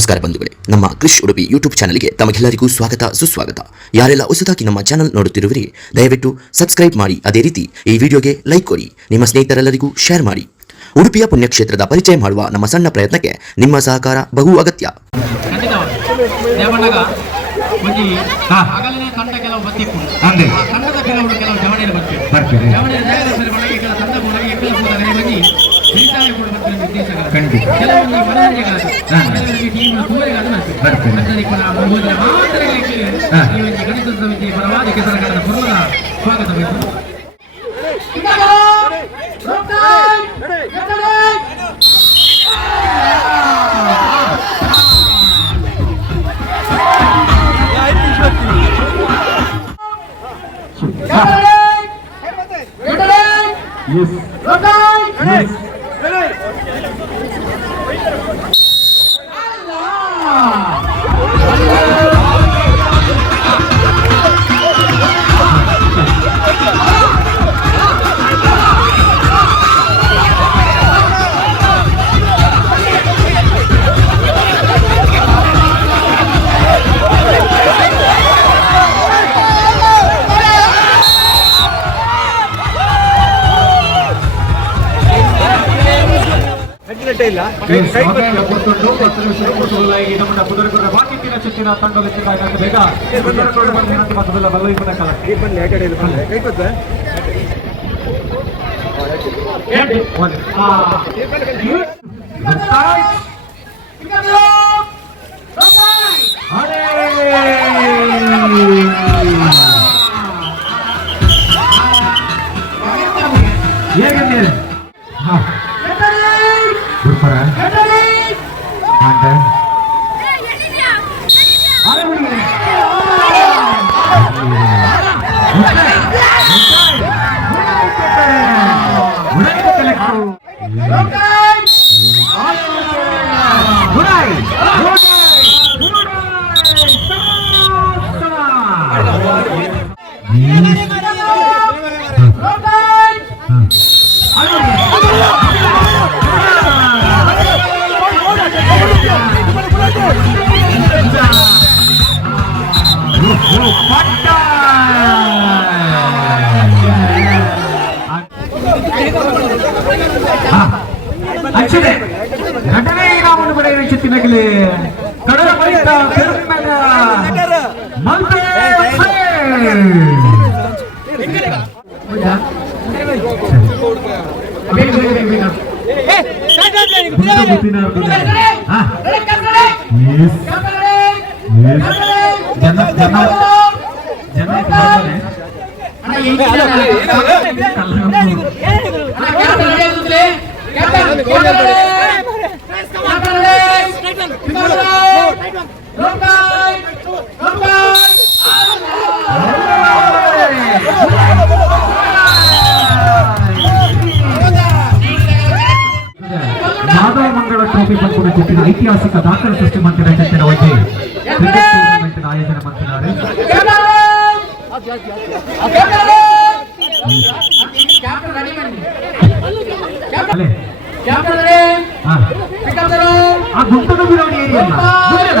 ನಮಸ್ಕಾರ ಬಂಧುಗಳೇ, ನಮ್ಮ ಕ್ರಿಶ್ ಉಡುಪಿ ಯೂಟ್ಯೂಬ್ ಚಾನಲ್ಗೆ ತಮಗೆಲ್ಲರಿಗೂ ಸ್ವಾಗತ ಸುಸ್ವಾಗತ. ಯಾರೆಲ್ಲ ಹೊಸದಾಗಿ ನಮ್ಮ ಚಾನಲ್ ನೋಡುತ್ತಿರುವಿರಿ ದಯವಿಟ್ಟು ಸಬ್ಸ್ಕ್ರೈಬ್ ಮಾಡಿ, ಅದೇ ರೀತಿ ಈ ವಿಡಿಯೋಗೆ ಲೈಕ್ ಕೊಡಿ, ನಿಮ್ಮ ಸ್ನೇಹಿತರೆಲ್ಲರಿಗೂ ಶೇರ್ ಮಾಡಿ. ಉಡುಪಿಯ ಪುಣ್ಯಕ್ಷೇತ್ರದ ಪರಿಚಯ ಮಾಡುವ ನಮ್ಮ ಸಣ್ಣ ಪ್ರಯತ್ನಕ್ಕೆ ನಿಮ್ಮ ಸಹಕಾರ ಬಹು ಅಗತ್ಯ. ಮಾಧವಮಂಗಳ ಟ್ರೋಫಿ ಪಂದ್ಯದ ಐತಿಹಾಸಿಕ ದಾಖಲೆ ಸೃಷ್ಟಿ ಮಾಡ್ತಿರೋ ಚರ್ಚೆನ ಹೋಗಿ ಆಯೋಜನೆ ಮಾಡ್ತಿದ್ದಾರೆ. ಆ ಗುಂಪದ ಬಿರೋಡಿ ಏರಿಯಾ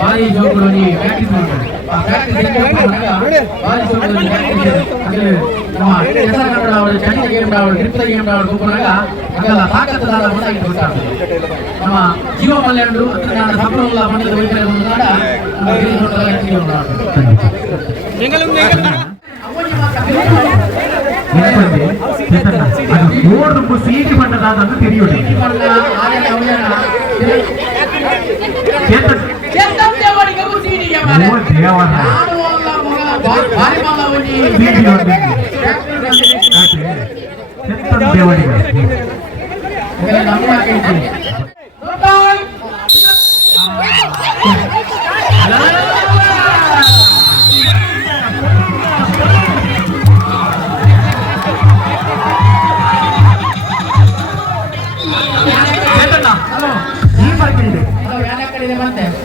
భారీ జోకులోని ప్రాక్టీస్ ఉంటుంది. ఆ ప్రాక్టీస్ భారీ జోకులోని ಚಂಡ ಗೇಮ್ ರಾವಳು ಡ್ರಿಪ್ತ ಗೇಮ್ ರಾವಳು ಕೂಪನಾಗ ಅದೆಲ್ಲ ತಾಕತ್ತುದಾರ ಮುಂದಾಗಿ ಕೊಡ್ತಾರೆ. ನಮ್ಮ ಜೀವ ಮಲ್ಯಾಣರು ಅದನ್ನ ಸಫಲವಲ್ಲ ಬಂದದ ವೈದ್ಯರ ಮುಂದಾಡ ಸೀಟಿ ಬಣ್ಣದಾದ ತಿಳಿಯುವುದು Chetan Devadiga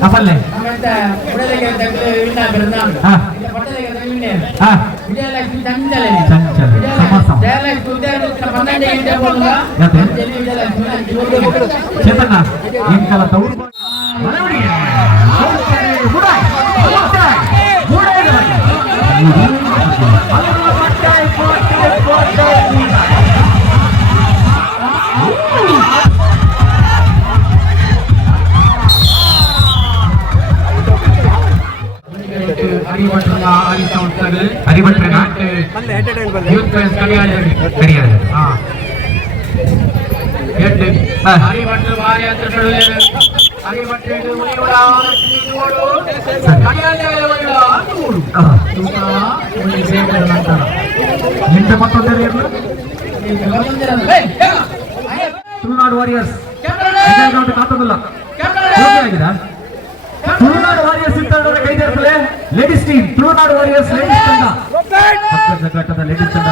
Apalle. Chetana, in Kalataur. Tulunadu warriors Tulunadu warriors ಇಂತ ಕೈದಿರ್ತದೆ ladies team Tulunadu warriors ladies ತಂಡ ಘಟ್ಟದ ಲೇಡೀಸ್ ತಂಡ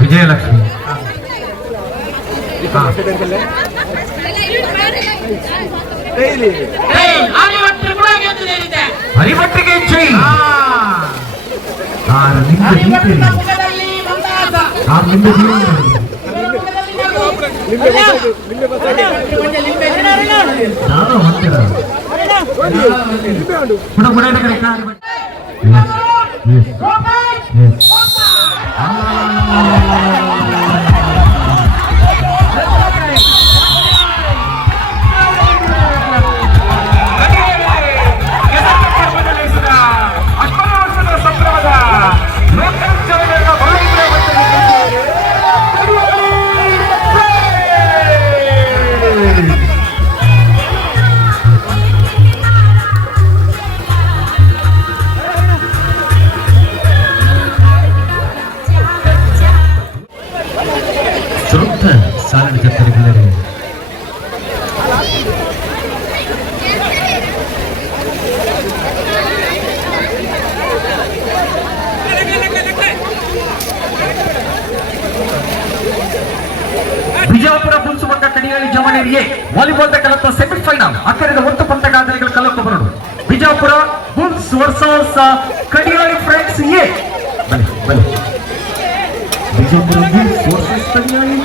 ವಿಜಯಲಕ್ಷ್ಮಿ ಹರಿಭಟ್ಟಿಗೆ ಜೈ ಸಾಲಿನ ಜತ್ತರಿಗಳೇ ಬಿಜಾಪುರ ಬುಲ್ಸ್ ಬಂದ ಕಡಿಯಾಳಿ ಜಮನೇರಿಯೇ ವಾಲಿಬಾಲ್ ಕಲತ ಸೆಮಿಫೈನಲ್ ಅಕ್ಕರಿದ ಒಟ್ಟು ಪಂದ್ಯಗಾರರಿಗೆ ಕಲಕ ಬರೋದು Bijapur bulls versus Kadiyali friends A ಬನ್ನಿ ಬಿಜಾಪುರ ಬುಲ್ಸ್ ವರ್ಸಸ್ ಕಡಿಯಾಳಿ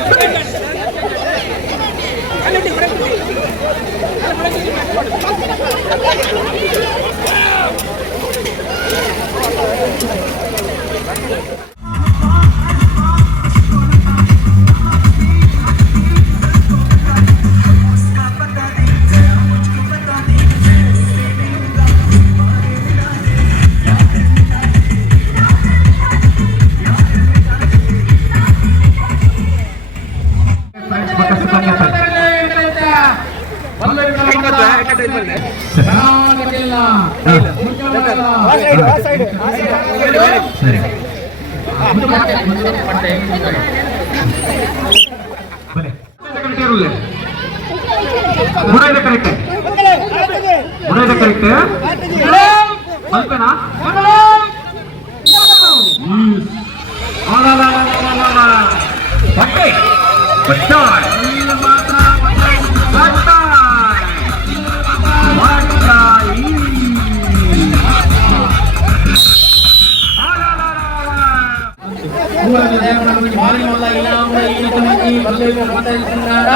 ಮಾಲಿನ್ಯವಲ್ಲ ಇನಾಮದ ಈತ ಮಂದಿ ಬಲ್ಲವರು ಮಾತಾಡಿಸಿದ್ದಾರ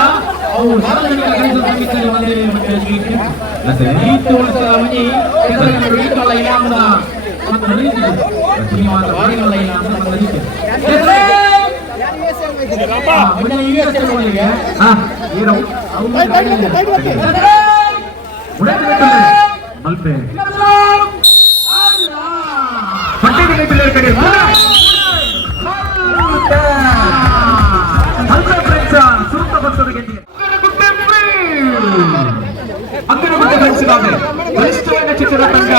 ಅವು ಸಾರ್ವಜನಿಕ ಗಣೇಶ ಸಮಿತಿಯಲ್ಲಿ ಒಂದೇ ಮತ್ತೆ ಈ ತೋರಿಸಿದ ಮಂದಿ ಹೆಸರನ್ನು ಹಿಡಿದುಕೊಳ್ಳ ಇನಾಮದ ಮತ್ತು ನಡೆಯುತ್ತಿದೆ ಶ್ರೀಮಾತ ವಾರಿಗಳ ಇನಾಮದ ಮತ್ತು ನಡೆಯುತ್ತಿದೆ ಮಲ್ಪೆ ಸುತ್ತ ಭಕ್ತದ ಗೆದ್ದೆ ಅಂಗನಗುಡ್ಡೆ ಬೆಳೆಸಿದಾವೆ ಬಲಿಷ್ಠವಾದ ಚಿತ್ರದ ತಂಡ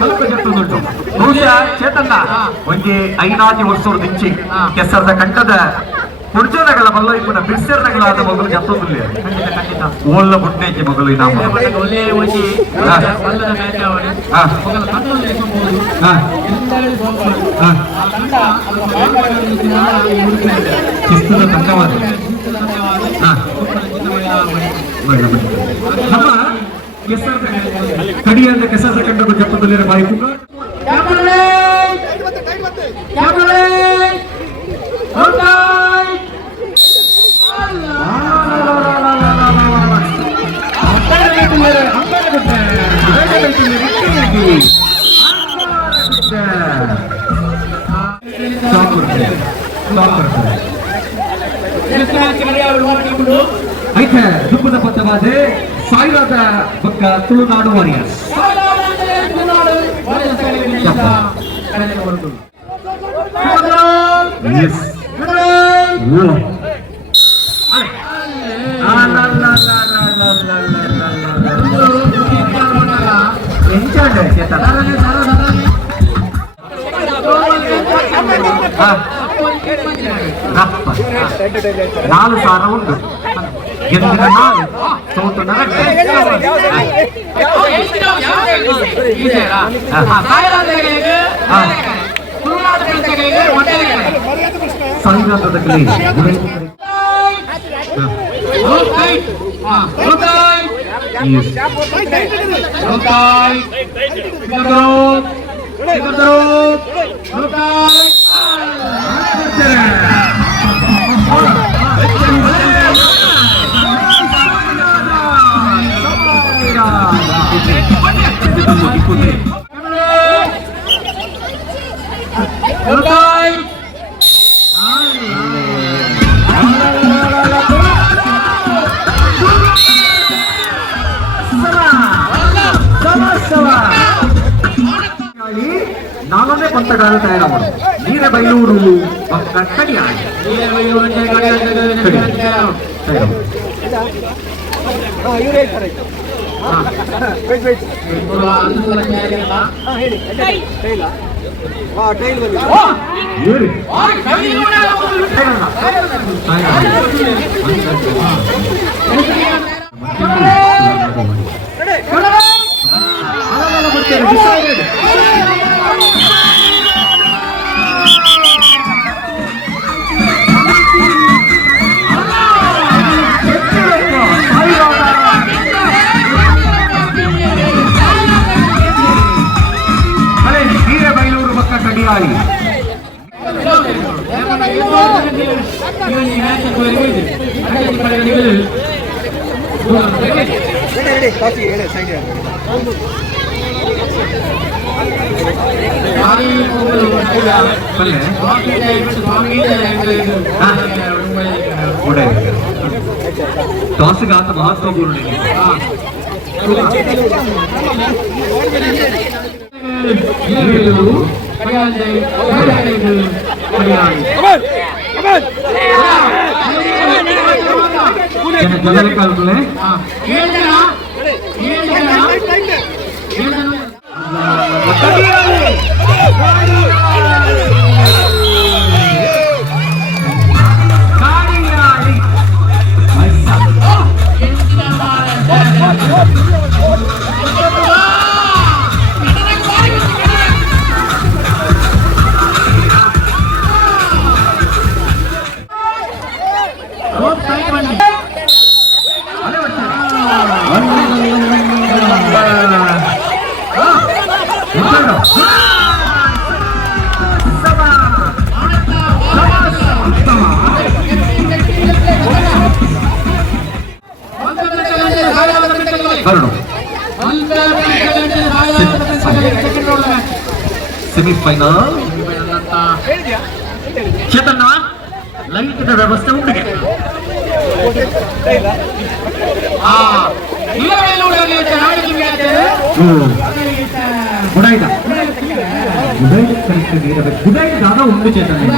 ಕಲಕ ಜಪ್ಪುದುಂಟು ಬಹುಶಃ ಚೇತನ್ನ ಒಂಜಿ 5 ವರ್ಷದ ದಿಂಚಿ ಕೆಸರದ ಕಂಠದ ಕುರ್ಜನಗಳ ಮಲ್ಲೈಪುನ ಬಿಡ್ಸರ್ನಗಳಾದ ಮಗಳು ಜಪ್ಪುದಿಲ್ಲ ಓಲ್ಲ ಬುಡ್ನೇಜಿ ಮಗಳು ನಾವು ಒಳ್ಳೆ ಒಂಜಿ ಬಲ್ಲದ ಮ್ಯಾಚ್ ಆವಡೆ ಮಗಳ ತಂಡವನ್ನು ಲೆಕ್ಕಬಹುದು ಇಂದಳಿ ಸೋಪರು ಆ ತಂಡ ಅಲ್ಪ ಶಿಸ್ತದ ತಂಡವಾದ ನಮ್ಮ ಕೆಸರದ ಕಡಿಯಾದ ಕೆಸರದ ಕಂಡದ ಜಪ್ಪುದಲ್ಲಿರೋ ಬಾಯಿ ಕುಗ ಐತೆ ದುಬ್ಬದ ಪದ್ದವಾದ ಸಾಯಿರಾದ ಪಕ್ಕ ತುಳುನಾಡು ವಾರಿಯರ್ಸ್ ನಾಲ್ಕು ಸಾವಿರ ಉಂಟು ಗೆದ್ದಿನ ನಾಲು ಸೋತನ ಸಂಘದ ನಾಲ್ಕನೇ ಪಂಥಗಾರ ತಯಾರಾಗೋದು ನೀರಬೈಲೂರು ಪಕ್ಕ ಕಡಿಯಾಳಿ ಕಡಿಯಾಳಿ ಟಾಸ್ಗಾತ ಮಹತ್ವಪೂರ್ಣ ಕಾಲದಲ್ಲಿ ಬರೋಣ ಸೆಮಿಫೈನಲ್ ಚೇತನ್ನ ಲೈಟ್ ವ್ಯವಸ್ಥೆ ಉಂಟು ಗುಡಾಯ್ದ ದಾದ ಉಂಟು ಚೇತನ್ನ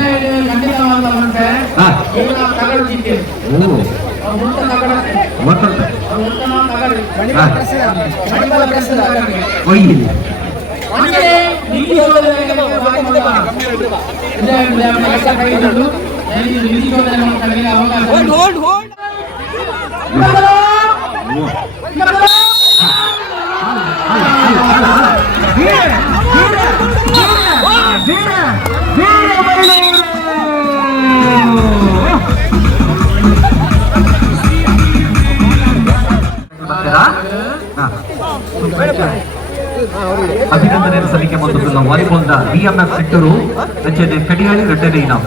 ಅಭಿನಂದನೆಯನ್ನು ಸಲ್ಲಿಕೆ ಮಾಡುತ್ತಿರುವ ವಾಲಿಬಾಲ್ನ BMF ಸೆಟ್ಟರು ರಚನೆ ಕಡಿಯಾಳಿ ರಟ್ಟನೆ ಇನಾಮ್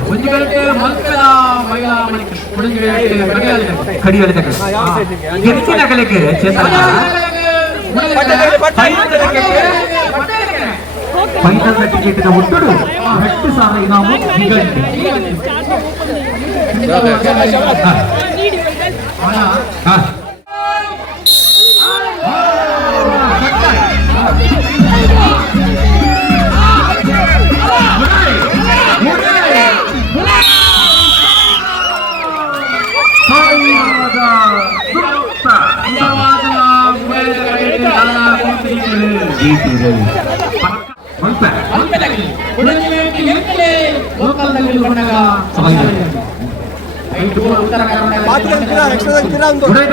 ಕಡಿಯಾಳಿ ಗೆಚ್ಚಿನ ಕಲೆಗೆ ಚೇತನ ಫೈನಲ್ ಟಿಕೆಟ್ ಒಟ್ಟುಡು 10,000 ಇನಾಮು ನಿಗಂಟೆ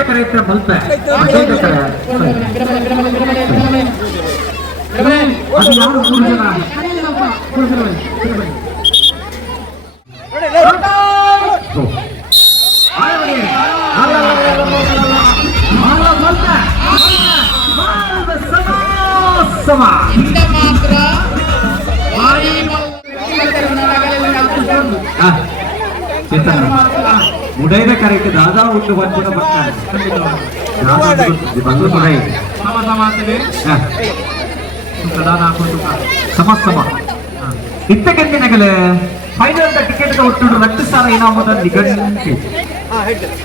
ಕರೆಯುತ್ತೆ ಮಲ್ಪೆ ಮುಡೈದ ಕರೆಕ್ಟ್ ದಾದಾ ಒಂದು ಬಂದ ಬಂದು ಮುಡೈ ಸಮ ಇತ್ತಗೆಂದಿನಗಲೆ ಫೈನಲ್ ಟಿಕೆಟ್ ಒಟ್ಟು 10,000 ಇನಾಮದ ನಿಗಂಟೆ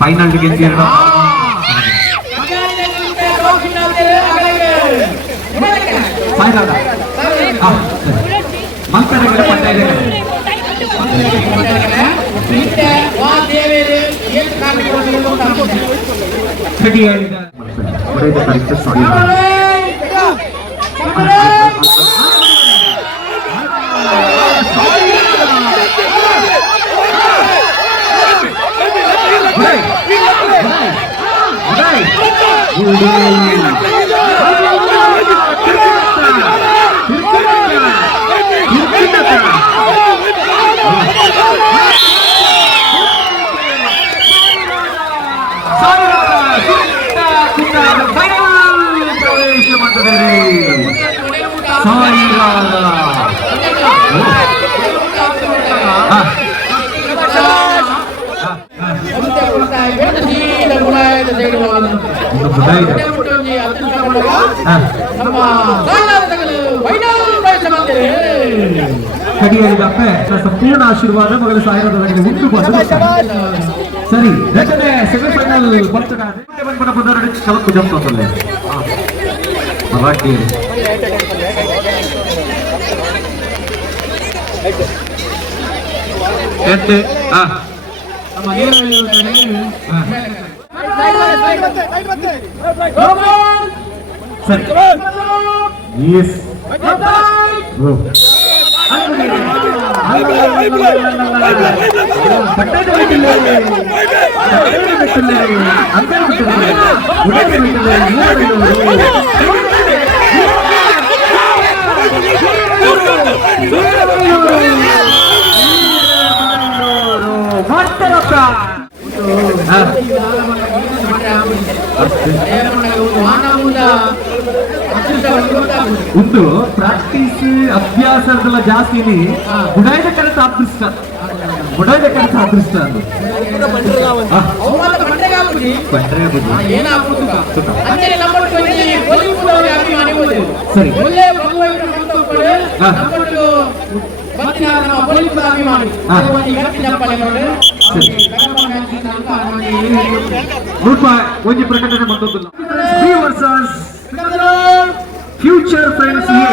ಫೈನಲ್ ಗೆಂದಿ ಮಂಕರಗಳ ಪಟ್ಟಾಯ ಸಂಪೂರ್ಣ ಆಶೀರ್ವಾದ ಮಗಳ ಸಾಯಿರದ ಉಂಟು ಬಂದು ಸರಿ ರಚನೆ ಸೆಮಿಫೈನಲ್ ಕಲಕ್ಕು ಜಂಪಲ್ಲೇ ಮರಾಠಿ ಸರಿ ಎಸ್ ಉಂಟು ಪ್ರಾಕ್ಟೀಸ್ ಅಭ್ಯಾಸದಲ್ಲ ಜಾಸ್ತಿ ಗುಡಾಯ್ದ ಕೆಲಸ ಅದೃಷ್ಟ ಗುಡಾಯ್ದ ಕೆಲಸ ಅದೃಷ್ಟ ಅದು ಸರಿ ಒಳ್ಳೆ ಭಗವಂತನ ಮಂತ್ರಗಳು ನಮ್ಮನ್ನು ಭಕ್ತಿಯ ನಮ್ಮ ಪೊಲೀಸ್ ಅಭಿಮಾನಿ ಒಂದು ಗಟ್ಟಿ ಚಪ್ಪಾಳೆ ಮಾಡಿ ರೂಪ ಒಂದು ಪ್ರಕಟಣೆ ಬಂದದ್ದು ವರ್ಸಸ್ ಫ್ಯೂಚರ್ ಫ್ರೆಂಡ್ಸ್ ಎ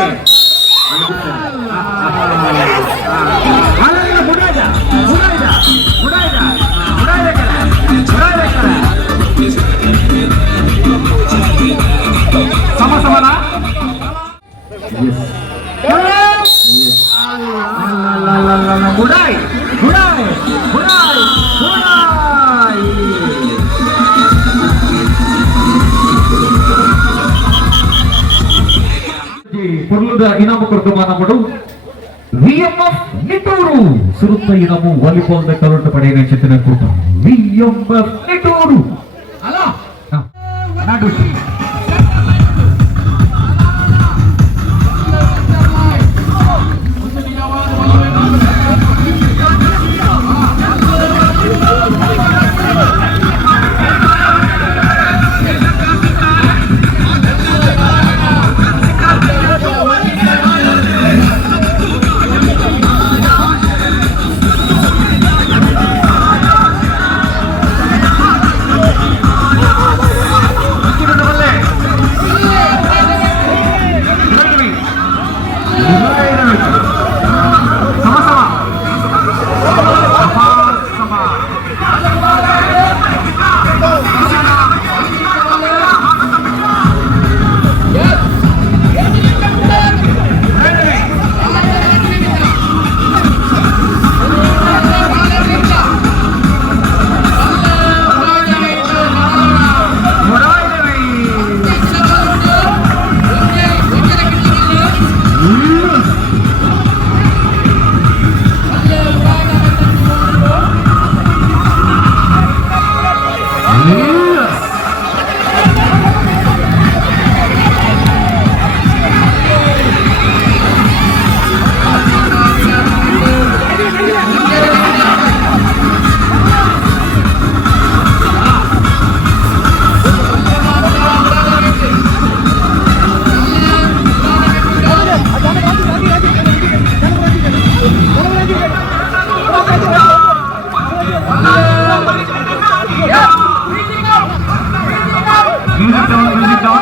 ಸಮ ಸಮನ ಮುಡಾಯ್ ಮುಡಾಯ್ ಮುಡಾಯ್ ಮುಡಾಯ್ ಪೊರ್ಲುದ ಇನಾಮು ಕೊಡ್ಕಮಾನ ಪಡು ವಿಎಂಎಫ್ ನಿಟೂರು ಸುರುತ್ತ ಇನಾಮು ವಾಲಿಬಾಲ್ ದ ಕವರ್ಟ್ ಪಡೆಯ ಚಿತ್ರ ಕೂಟ ವಿಎಂಎಫ್ ನಿಟೂರು ಹಲೋ ನಾಡು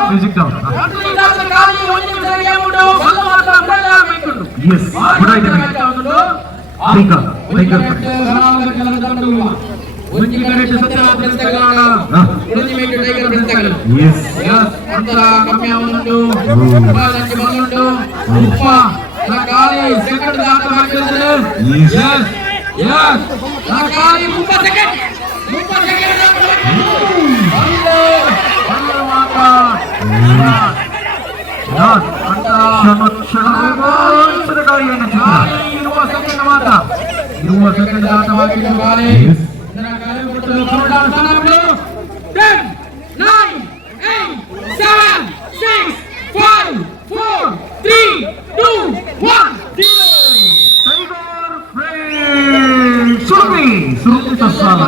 ಮ್ಯೂಸಿಕ್ ಡೌನ್ ಎಸ್ ಒಂಜಿ ಕರೆಕ್ಟ್ ಸತ್ಯ ಪ್ರಶ್ನೆಗಳಾನ ರೆಜಿಮೆಂಟ್ ಟೈಗರ್ ಪ್ರಶ್ನೆಗಳು ಎಸ್ ಅಂತರ ಕಮ್ಮಿ ಅವನುಂಟು ಉಪಾದಂಚಿ ಬಂದುಂಟು ಉಪ್ಪ ನಕಾಲಿ ಸೆಕೆಂಡ್ ದಾಟ ಹಾಕಿದ್ರೆ ಎಸ್ ಯಸ್ ನಕಾಲಿ 30 ಸೆಕೆಂಡ್ ಅಲ್ಲೇ ಅಲ್ಲೇ ಮಾತ್ರ ಯಸ್ ಇರುವ ಸೆಕೆಂಡ್ ಮಾತ್ರ ಇರುವ ಸೆಕೆಂಡ್ ದಾಟ ಹಾಕಿದ್ರು ಗಾಲಿ ಇದರ ಗಾಲಿ ಬಿಟ್ಟು ಕೌಂಟೌನ್ ಸ್ಥಾನಗಳು 10 9 8 7 6 5 4 3 2 1 ಟೈಗರ್ ಫ್ರೆಂಡ್ಸ್ ಸುರುಪಿ ಸಸ್ಸಾಲ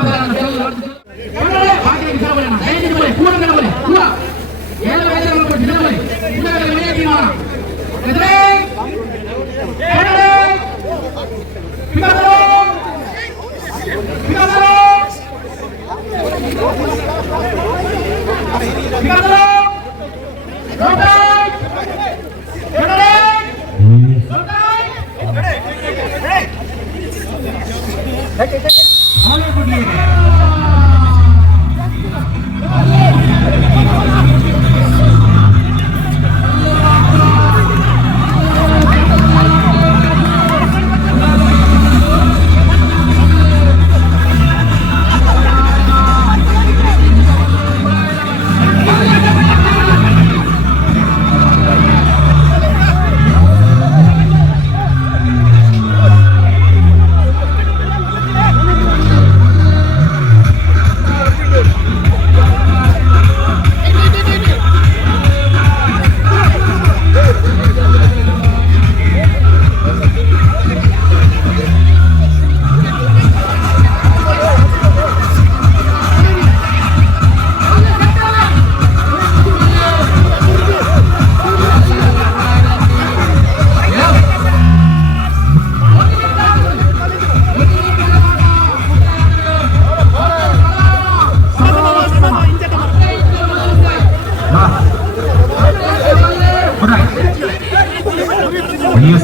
Yes.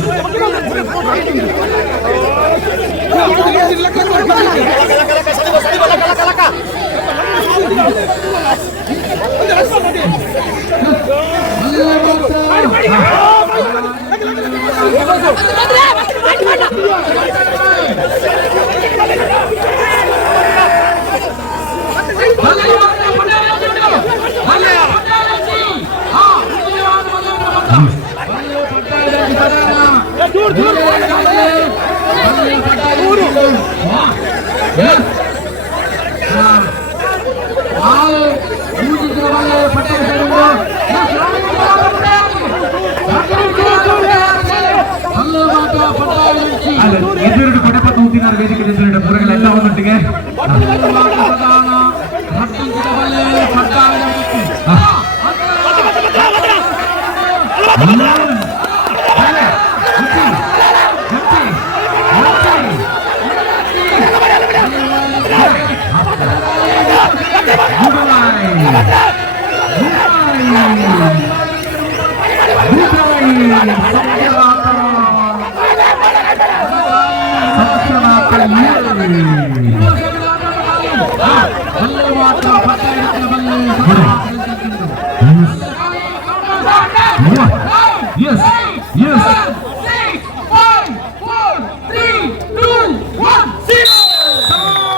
ಎದುರು ಪಡೆಪಟ್ಟು ಹೋಗ್ತಿದ್ದಾರೆ ವೇದಿಕೆ ಎದುರು ಪುರಗಳೆಲ್ಲ ಒಂದೊಟ್ಟಿಗೆ Yes, yes. 6, 5, 4, 3, 2, 1, 0.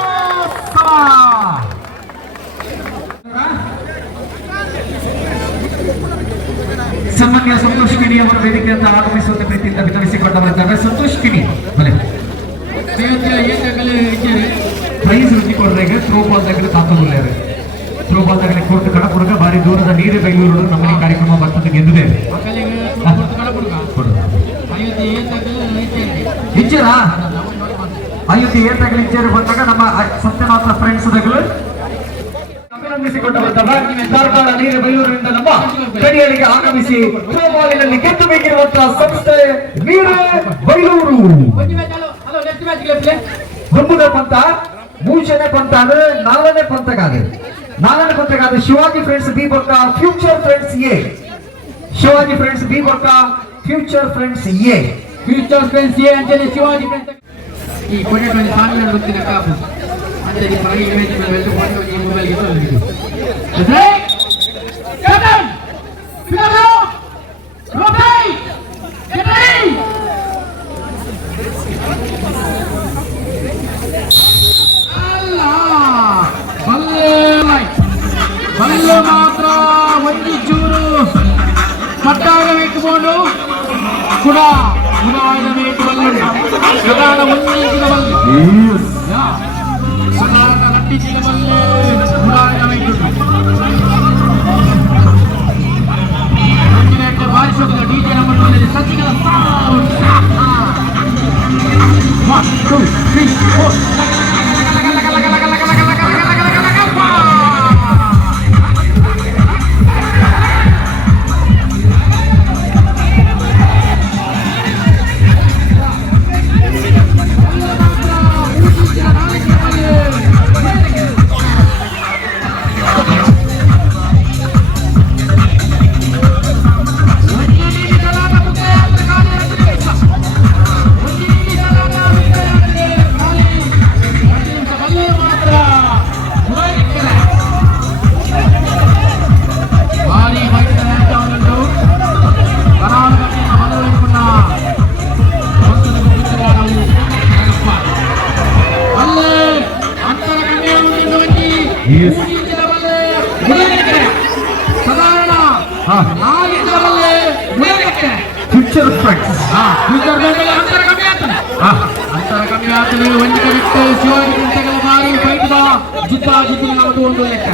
ಸನ್ಮಾನ್ಯ ಸಂತೋಷ್ ಕಿಣಿ ಅವರ ವೇದಿಕೆಯಿಂದ ಆಗಮಿಸುವಂತೆ ಪ್ರೀತಿಯಿಂದ ವಿತರಿಸಿಕೊಂಡವರಿದ್ದಾರೆ. ಸಂತೋಷ್ ಕಿಣಿ ಬಲೆ ಪ್ರೈಸ್ ರುಚಿಕೊಡ್ರಿಗೆ ಥ್ರೋ ಬಾಲ್ దగ్గర ತಾತುಲ್ಲೇರೆ ಥ್ರೋ ಬಾಲ್ దగ్గర ಕೊಟ್ಟು ಕಡಪುರಗ ಬಾರಿ ದೂರದ ನೀರೇ ಬೆಂಗಳೂರು ನಮ್ಮನೆ ಕಾರ್ಯಕ್ರಮ ಬರ್ತದೆ ಗೆದ್ದಿದೆ ಇಚ್ಚಾರ ಅಯೋಧ್ಯೆ ಏತಾಗಲಿ ಇಚ್ಚಾರು ಬಂದಾಗ ನಮ್ಮ ಸತ್ಯನಾಥ ಫ್ರೆಂಡ್ಸ್ ದಾಗಲು ಅಭಿನಂದಿಸಿಕೊಂಡವರ ಕಾರ್ಕಳ ನೀರು ಬೆಂಗಳೂರಿನಿಂದ ನಮ್ಮ ಗಡಿಯಲ್ಲಿಗೆ ಆಗಮಿಸಿ ಥ್ರೋ ಬಾಲಿನಲ್ಲಿ ಗೆದ್ದು ಬೇಕಿರುವಂತಹ ಸಂಸ್ಥೆ ನೀರು ಬೆಂಗಳೂರು. ದುಂಬುದ ಪಂತ ಮೂಚನೆ ಪಂತ ಅಂದ್ರೆ ನಾಲ್ಕನೇ ಪಂತಗಾದ್ರೆ ಶಿವಾಜಿ ಫ್ರೆಂಡ್ಸ್ ಬಿ ಬೊಕ್ಕ future friends A. Shivaji friends B ಬೊಕ್ಕ future friends A. Future friends A ಅಂತೇಳಿ ಶಿವಾಜಿ ಫ್ರೆಂಡ್ಸ್ ಈ ಕೊನೆಯಲ್ಲಿ ಸಾಮಿನ ಗೊತ್ತಿನ ಕಾಪು ಅಂದ್ರೆ ಈ ಫಾರಿ ಇಮೇಜ್ ಮೇಲೆ ಬೆಲ್ಟ್ ಫೋಟೋ ಈ ಮೊಬೈಲ್ ಗೆ ತಂದಿದ್ದು ಕ್ಯಾಪ್ಟನ್ ಫಿಗರೋ ರೋಬೈ ಗೆಟ್ ರೆಡಿ ಬಲ್ಲೆ ಮಾತ್ರ ಒಂದು ಚೂರು ಕಟ್ಟಾಗಬೇಕು ಕೂಡ ಉದಾಹರಣೆಬೇಕು ಬಲ್ಲೆ ಪ್ರಧಾನ ಒಂದಿನ ಬಲ್ಲೆ ಸಾಧಾರಣ ಕಟ್ಟಿಸಿದ ಬಲ್ಲೆ ಉದಾಹರಣೆಬೇಕು ಬಾರಿಸೋದಿಲ್ಲ ಡಿಜೆ ನಂಬರ್ ಸಚಿಗಳ 1 2 3 4 ಫ್ಯೂಚರ್ ಫ್ರೆಂಡ್ಸ್ ಅಂತರ ಕಮ್ಮಿ ಆತಲೆ ಒಂದು ಕರೆಕ್ಟ್ ಶಿವಾಜಿ ಗಂಟೆಗಳ ಬಾರಿ ಬೈಟದ ಜಿದ್ದಾಜಿದ್ದಿನ ನಮ್ಮದು ಒಂದು ಲೆಕ್ಕ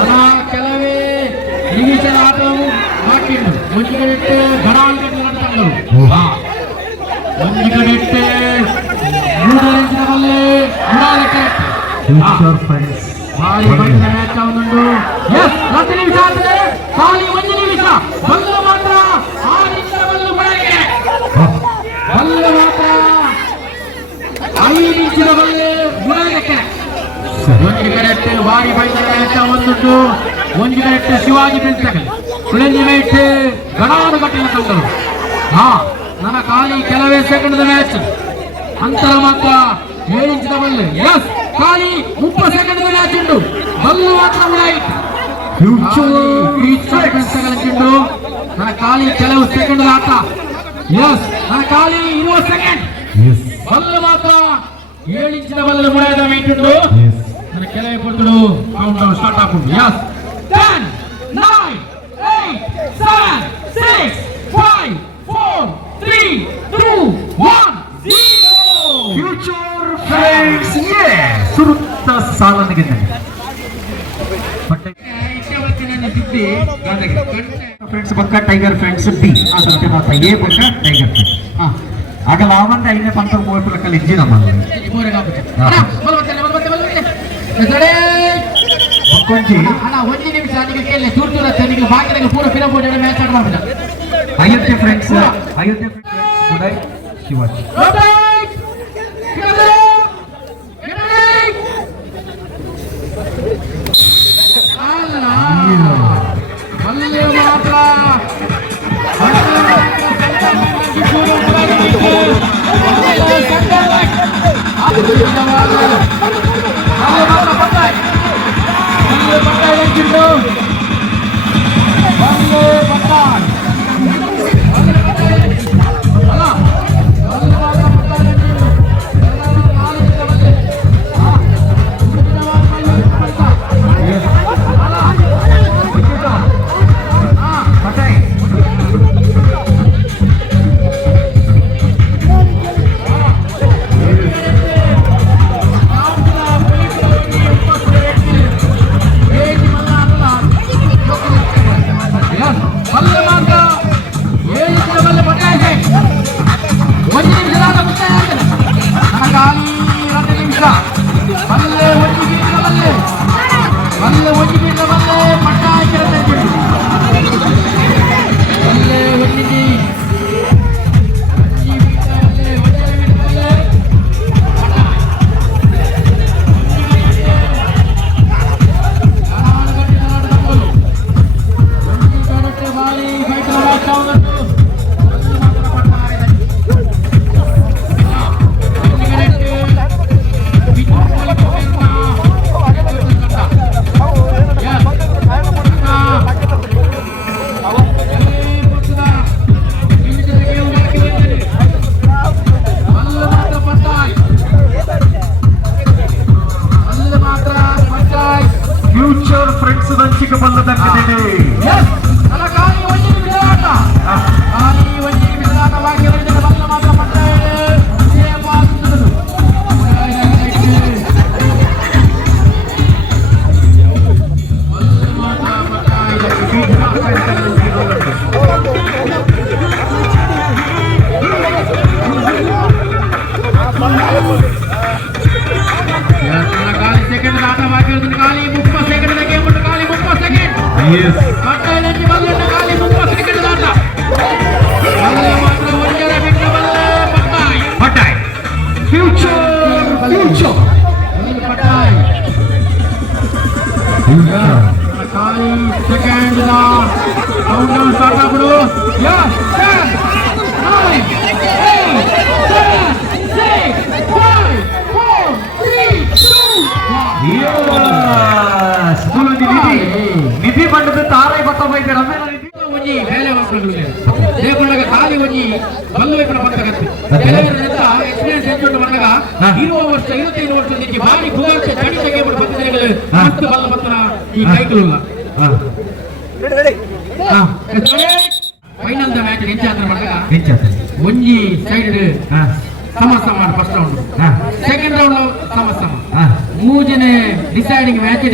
ನನ್ನ ಕೆಲವೇ ನಿಮಿಷದ ಆಟವು ಹಾಕಿದ್ದು ಒಂದು ಕರೆಕ್ಟ್ ಗಡಾಲ್ ಕಟ್ಟಿ ನಡೆತಂದರು ಒಂದು ಕರೆಕ್ಟ್ ಮೂಡಲಿಂಚಿನ ಬಲ್ಲೆ ಫ್ಯೂಚರ್ ಫ್ರೆಂಡ್ಸ್ ಭಾರಿ ಬೈಟದ ಮ್ಯಾಚ್ ಅವನುಂಡು 10 ನಿಮಿಷ ಆದ್ರೆ ಖಾಲಿ 1 ನಿಮಿಷ ಬಲ್ಲು ಮಾತ್ರ 6 ಬಲ್ಲು ಬಳೆಗೆ ಬಲ್ಲು ಮಾತ್ರ 5 ನಿಮಿಷದ ಬಲ್ಲೆ ಬಳೆಗೆ ಒಂದು ಕರೆಕ್ಟ್ ಭಾರಿ ಬೈಟದ ಮ್ಯಾಚ್ ಅವನುಂಡು ಒಂದು ಕರೆಕ್ಟ್ ಶಿವಾಜಿ ಫ್ರೆಂಡ್ಸ್ ತಗಲಿ ಸುಳೆಂಜಿ ವೇಟ್ ಗಡಾನು ಕಟ್ಟಿನ ತಂದರು ನನ್ನ ಖಾಲಿ ಕೆಲವೇ ಸೆಕೆಂಡ್ ಮ್ಯಾಚ್ ಅಂತರ ಮಾತ್ರ 7 ಇಂಚಿನ ಬಲ್ಲು. ಎಸ್ ಖಾಲಿ 30 ಸೆಕೆಂಡ್ ಮ್ಯಾಚ್ ಉಂಟು. ಬಲ್ಲು ಮಾತ್ರ ರೈಟ್. ಚೆಂಡು ನನ್ನ ಖಾಲಿ ಕೆಲವು ಸೆಕೆಂಡ್ ಆಟ. ಎಸ್ ನನ್ನ ಖಾಲಿ 20 ಸೆಕೆಂಡ್. ಬಲ್ಲು ಮಾತ್ರ 7 ಇಂಚಿನ ಬಲ್ಲು ಮುರಾಯ್ದ ಮೀಟ್ ಉಂಟು. ನನ್ನ ಕೆಲವೇ ಕೊಟ್ಟರು ಕೌಂಟ್ ಡೌನ್ ಸ್ಟಾರ್ಟ್ ಆಗ್ಬೋದು. ಎಸ್ 10 9 8 7 6 5 4 3 2 1 ಫ್ಯೂಚರ್ ಫ್ರೆಂಡ್ಸ್ ಸುರುತ್ತ ಸಾಲನಿಗೆ ಫ್ರೆಂಡ್ಸ್ ಪಕ್ಕ ಟೈಗರ್ ಫ್ರೆಂಡ್ಸ್ ಬಿ ಆ ಸತ್ಯ ಮಾತ ಎ ಪಕ್ಕ ಟೈಗರ್ ಫ್ರೆಂಡ್ಸ್ ಆಗ ಲಾವಂದ ಐನೇ ಪಂತ ಮೂವತ್ತು ಕಲ್ಲಿ ಇಂಜಿನ ಕೊಂಚಿ ಒಂದು ನಿಮಿಷ ಕೇಳಿ ತುರ್ತು ರಸ್ತೆ ಬಾಕಿದಾಗ ಪೂರ ಫಿರಬಹುದು ಮ್ಯಾಚ್ ಆಡ್ ಮಾಡ್ಬಿಡ. ಅಯೋಧ್ಯೆ ಫ್ರೆಂಡ್ಸ್ ಉದಯ್ ಶಿವಾಜಿ ಮಾತ್ರ ನಿಧಿ ಬಂಡದ ತಾರೈ ಬತ್ತಬೈತೆ ಖಾಲಿ ಒಂಜಿ ಬಲ್ಲು ವೈಪುನ ಪಂತಗತ್ತೆ ಎಕ್ಸ್ಪೀರಿಯನ್ಸ್ ಎಂಟು ಬಂದಾಗ 20 ವರ್ಷ 25 ವರ್ಷ ಭಾರಿ ಖುಷಿ ಚಡಿ ತೆಗೆ ಪಂತಗಳು ಮಸ್ತ್ ಬಲ್ಲ ಪಂತನ ಈ ಕೈಕುಲ್ಲ ಫೈನಲ್ ದ ಮ್ಯಾಚ್ ಎಂಚಾತ್ರ ಬಂದಾಗ ಒಂಜಿ ಸೈಡ್ ಸಮಸಮ ಫಸ್ಟ್ ರೌಂಡ್ ಸೆಕೆಂಡ್ ರೌಂಡ್ ಸಮಸಮ ಮೂಜನೆ ಡಿಸೈಡಿಂಗ್ ಮ್ಯಾಚ್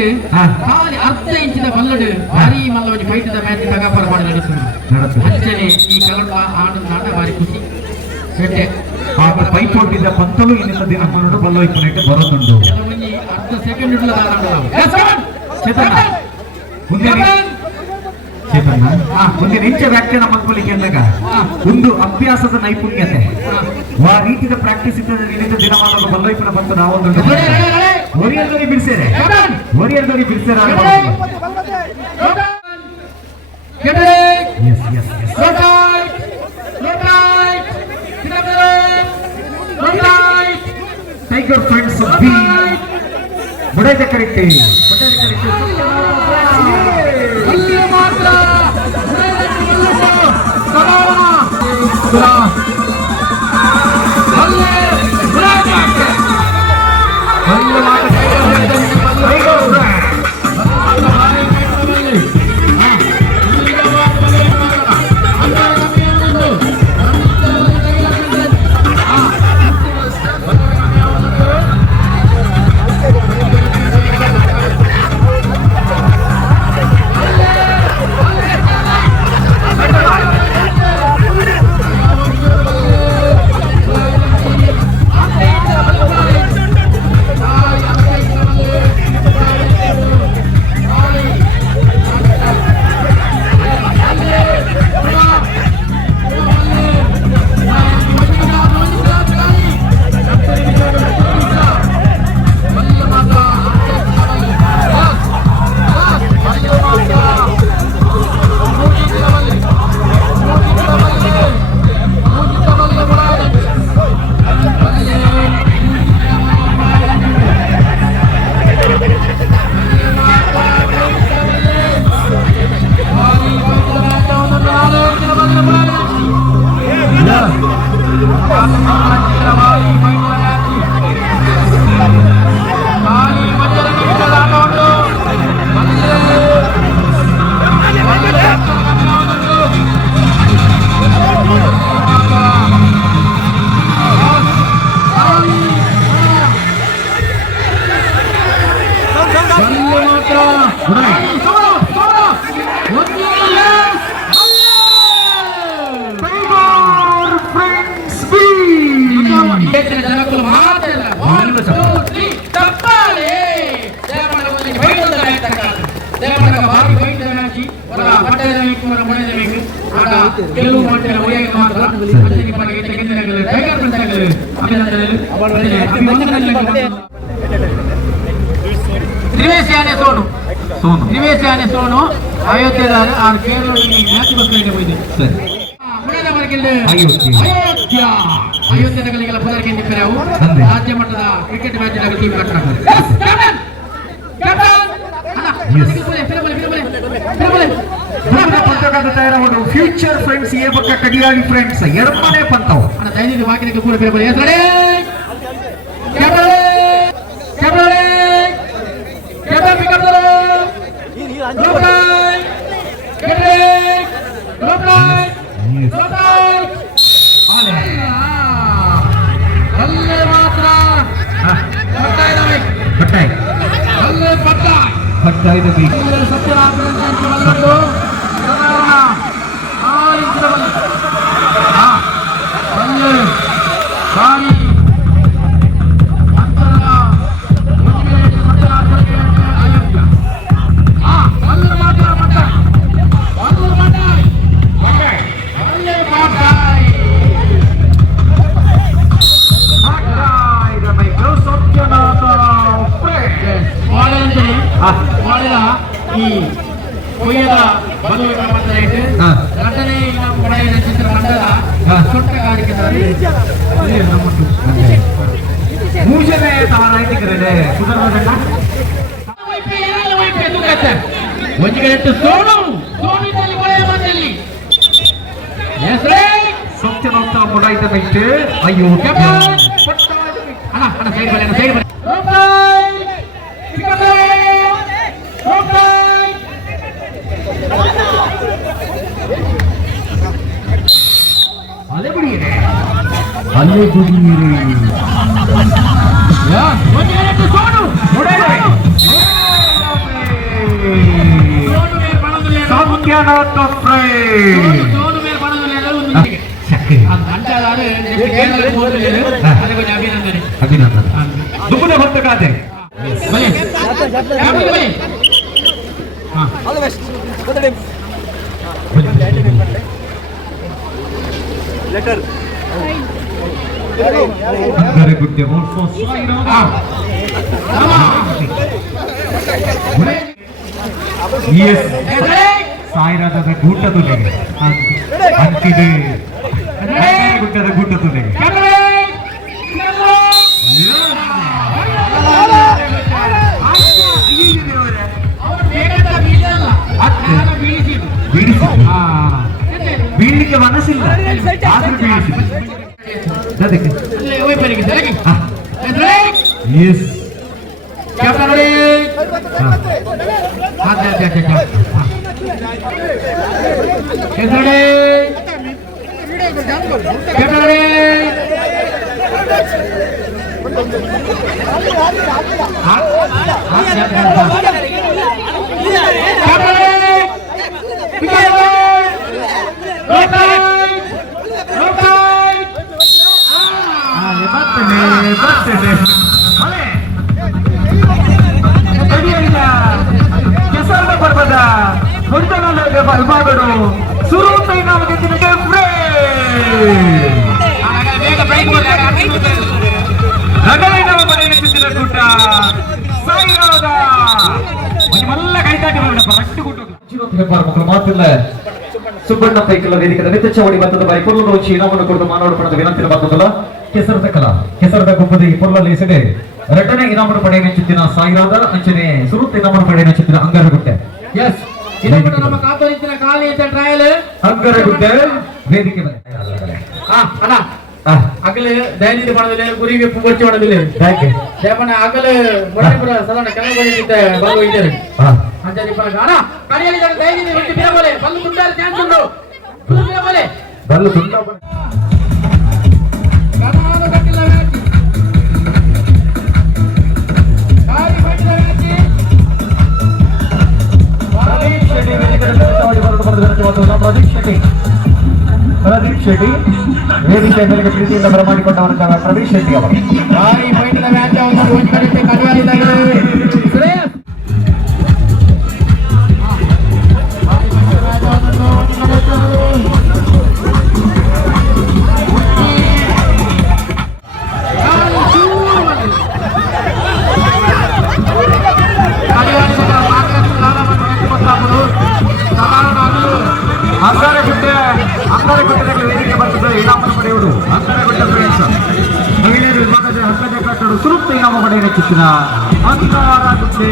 ಖಾಲಿ 10 ಇಂಚಿನ ಬಲ್ಲಡ್ ಭಾರಿ ಮಲ್ಲ ಒಂಜಿ ಫೈಟ್ ದ ಮ್ಯಾಚ್ ತಗಪರ ಮಾಡಿ ನಡೆಸುತ್ತೆ ಅಂಚನೆ ಈ ಕಲಟ ಆಡು ನಾಟ ಭಾರಿ ಖುಷಿ ಬೆಟ್ಟೆ ಪಾಪ ಪೈಪೋಟಿದ್ದ ಪಂತಲು ಇನ್ನಿಲ್ಲ ದಿನ ಮನೋಡು ಬಲ್ಲೋಯ್ಪುನಕ್ಕೆ ಬರೋದುಂಡು ಒಂಜಿ 10 ಸೆಕೆಂಡ್ ಇಡ್ಲ ಚೇತನ ಒಂದು ನಿಂಚ ವ್ಯಾಖ್ಯಾನ ಮಾಡ್ಕೊಳ್ಳಿಕ್ಕೆ ಅಂದಾಗ ಒಂದು ಅಭ್ಯಾಸದ ನೈಪುಣ್ಯತೆ ಆ ರೀತಿಯ ಪ್ರಾಕ್ಟೀಸ್ ಇದ್ದ ನಿನ್ನಿಂದ ದಿನಮಾನದ ಬಲ್ಲೈಪುನ ಬಂತು ನಾವೊಂದು ಒರಿಯರ್ದೋರಿ ಬಿಡಿಸೇರೆ Yes. ಟೈಗರ್ ಫ್ರೆಂಡ್ಸ್ ಬಿ ಬುಡೈದ ಕರೆಕ್ಟೆ ಅಲ್ಲಿ ಮಾತ್ರ ಕೆಲವು ಮಂಟೆಗಳ ಒಯ್ಯಾಗಿ ಮಾತ್ರ ತ್ರಿವೇಶಿಯಾನೆ ಸೋನು ತ್ರಿವೇಶಿಯಾನೆ ಸೋನು ಅಯೋಧ್ಯೆದಾರೆ ಆ ಕೇರಳ ಮ್ಯಾಚ್ ಬಸ್ಗಳಿಗೆ ಹೋಯ್ತು ಅಯೋಧ್ಯ ಅಯೋಧ್ಯೆ ನಗಲಿಗೆಲ್ಲ ಪದರಿಗೆ ನಿಂತರೆ ಅವು ರಾಜ್ಯ ಮಟ್ಟದ ಕ್ರಿಕೆಟ್ ಮ್ಯಾಚ್ ಟೀಮ್ ತಯಾರವರು ಫ್ಯೂಚರ್ ಫ್ರೆಂಡ್ಸ್ ಏ ಪಕ್ಕ ಕಡಿಯಾಳಿ ಫ್ರೆಂಡ್ಸ್ ಎರಡನೇ ಪಂತವು ದಯವಿಟ್ಟು ವಾಕಿನಿಗೆ ಕೂಡ ಬೇರೆ ಈ ಕೊಯ್ಯದ ಮದುವೆ ಘಟನೆ ಪಡೆಯ ಚಿತ್ರತಂಡದ ತೋಟಗಾರಿಕೆದಾರರು ಮೂಜನೆ ತಾರಾಯ್ತಿದ್ರೆ ಒಂಜಿಗಟ್ಟು ಸೋನು ಸೋನಿನಲ್ಲಿ ಒಳ್ಳೆಯ ಮಾತಲ್ಲಿ ಸತ್ಯನಂತ ಮುಡಾಯ್ತ ಬಿಟ್ಟು ಅಯ್ಯೋ ಅಣ್ಣ ಅಣ್ಣ ಸೈಡ್ ಬನ್ನಿ ಸೈಡ್ ಬನ್ನಿ ಅಲ್ಲೇ ಗುಡಿಯೇ ಸತ್ಯನಾಥ ಅಭಿನಂದನೆ ದುಬ್ಬನ ಹೊತ್ತ ಖಾತೆ Very good debut for yes ಸಾಯಿರಾದ ಗೂಟ ತುಲೆಗೆ ಅಂತಿದೆ ಗುಡ್ಡದ ಗೂಟ ತುಲೆಗೆ ಬೀಳಿಗೆ ಮನಸ್ಸಿಲ್ಲ ಆದ್ರೂ ಬೀಳಿಸಿದೆ ಅದಕ್ಕೆ ಎಸ್ ಕೆಸರದ ಪರ್ವದ ವಿಭಾಗಗಳು ಸುರು ತೈನಾಮಗೆ ನಗಲಿನವ ಮನೆಯ ಗುಡ್ಡ ಸಾಯಿರಾದ ನಿಮ್ಮೆಲ್ಲ ಕೈತಾಟಿ ರಟ್ಟು ಗುಡ್ಡ ಮಕ್ಕಳು ಮಾತಿಲ್ಲ ಸುಬ್ಬಣ್ಣ ಪೈಕಲ ವೇದಿಕೆದ ನಿತ್ಯ ಚವಡಿ ಬತ್ತದ ಬಾಯಿ ಪುರ್ಲ ಚೀನವನ್ನು ಕುರಿತು ಮಾನವ ಪಡೆದ ವಿನಂತಿನ ಬರ್ತದಲ್ಲ ಕೆಸರದ ಕಲಾ ಕೆಸರದ ಗುಬ್ಬದಿ ಪುರ್ಲಲ್ಲಿ ಸೆಡೆ ರಟ್ಟನೆ ಇನಾಮನು ಪಡೆಯ ನೆಚ್ಚುತ್ತಿನ ಸಾಯಿರಾದ ಅಂಚನೆ ಸುರುತ್ತ ಇನಾಮನು ಪಡೆಯ ನೆಚ್ಚುತ್ತಿನ ಅಂಗರಗುಟ್ಟೆ ಎಸ್ ಇದಕ್ಕೆ ನಮ್ಮ ಕಾತೋರಿಸಿನ ಖಾಲಿ ಇದ್ದ ಟ್ರಯಲ್ ಅಂಗರಗುಟ್ಟೆ ವೇದಿಕೆ ಅಣ್ಣ ಅಗಲು ದೈನಿಕ ಮಾಡದಲ್ಲಿ ಗುರಿಗೆ ಪೂರ್ತಿ ಮಾಡದಲ್ಲಿ ದೇವನ ಅಗಲು ಮೊಟ್ಟೆಪುರ ಸಾಧಾರಣ ಕೆಲವು ಬಂದಿದ್ದ ಭಾಗವಹಿಸಿದ್ದಾರೆ ಅಂಜನಿ ಪರ ಅಣ್ಣ ಕಡಿಯಲ್ಲಿ ದೈನಿಕ ಬಿಟ್ಟು ಬಿಡಬಲೆ ಬಲ್ಲು ತುಂಡಾರ ಚಾನ್ಸ್ ಉಂಟು ಬಿಡಬಲೆ ಬಲ್ಲು ತುಂಡ ಗಣಾನು ಗಟ್ಟಿಲ್ಲ ವ್ಯಾಕಿ ಕಾಯಿ ಬಟ್ಟಿದ ವ್ಯಾಕಿ ಪ್ರದೀಪ್ ಶೆಟ್ಟಿ ವೇದಿಕೆ ಮೇಲೆಗೆ ಪ್ರೀತಿಯಿಂದ ಬರಮಾಡಿಕೊಂಡವರ ಪ್ರದೀಪ್ ಶೆಟ್ಟಿ ಅವರು ಕಾಯಿ ಬಟ್ಟಿದ ಮ್ಯಾಚ್ ಒಂದು ಕಡಿಮೆ ಕಡಿಯಾರಿದ್ದಾರೆ ಶ್ರೇಯಸ್ ಅಂಗರಗುಡ್ಡದಲ್ಲಿ ವೇದಿಕೆ ಬರ್ತದೆ ಇನಾಮನ್ನು ಪಡೆಯುವುದು ಅಂಗರಗುಡ್ಡ ಫ್ರೆಂಡ್ಸ್ ಮಹಿಳೆಯರ ವಿಭಾಗದ ಹಗ್ಗದ ಕಟ್ಟಡ ಸುರುತ್ತ ಇನಾಮ ಪಡೆಯ ನೆಚ್ಚಿನ ಅಂಗರಗುಡ್ಡೆ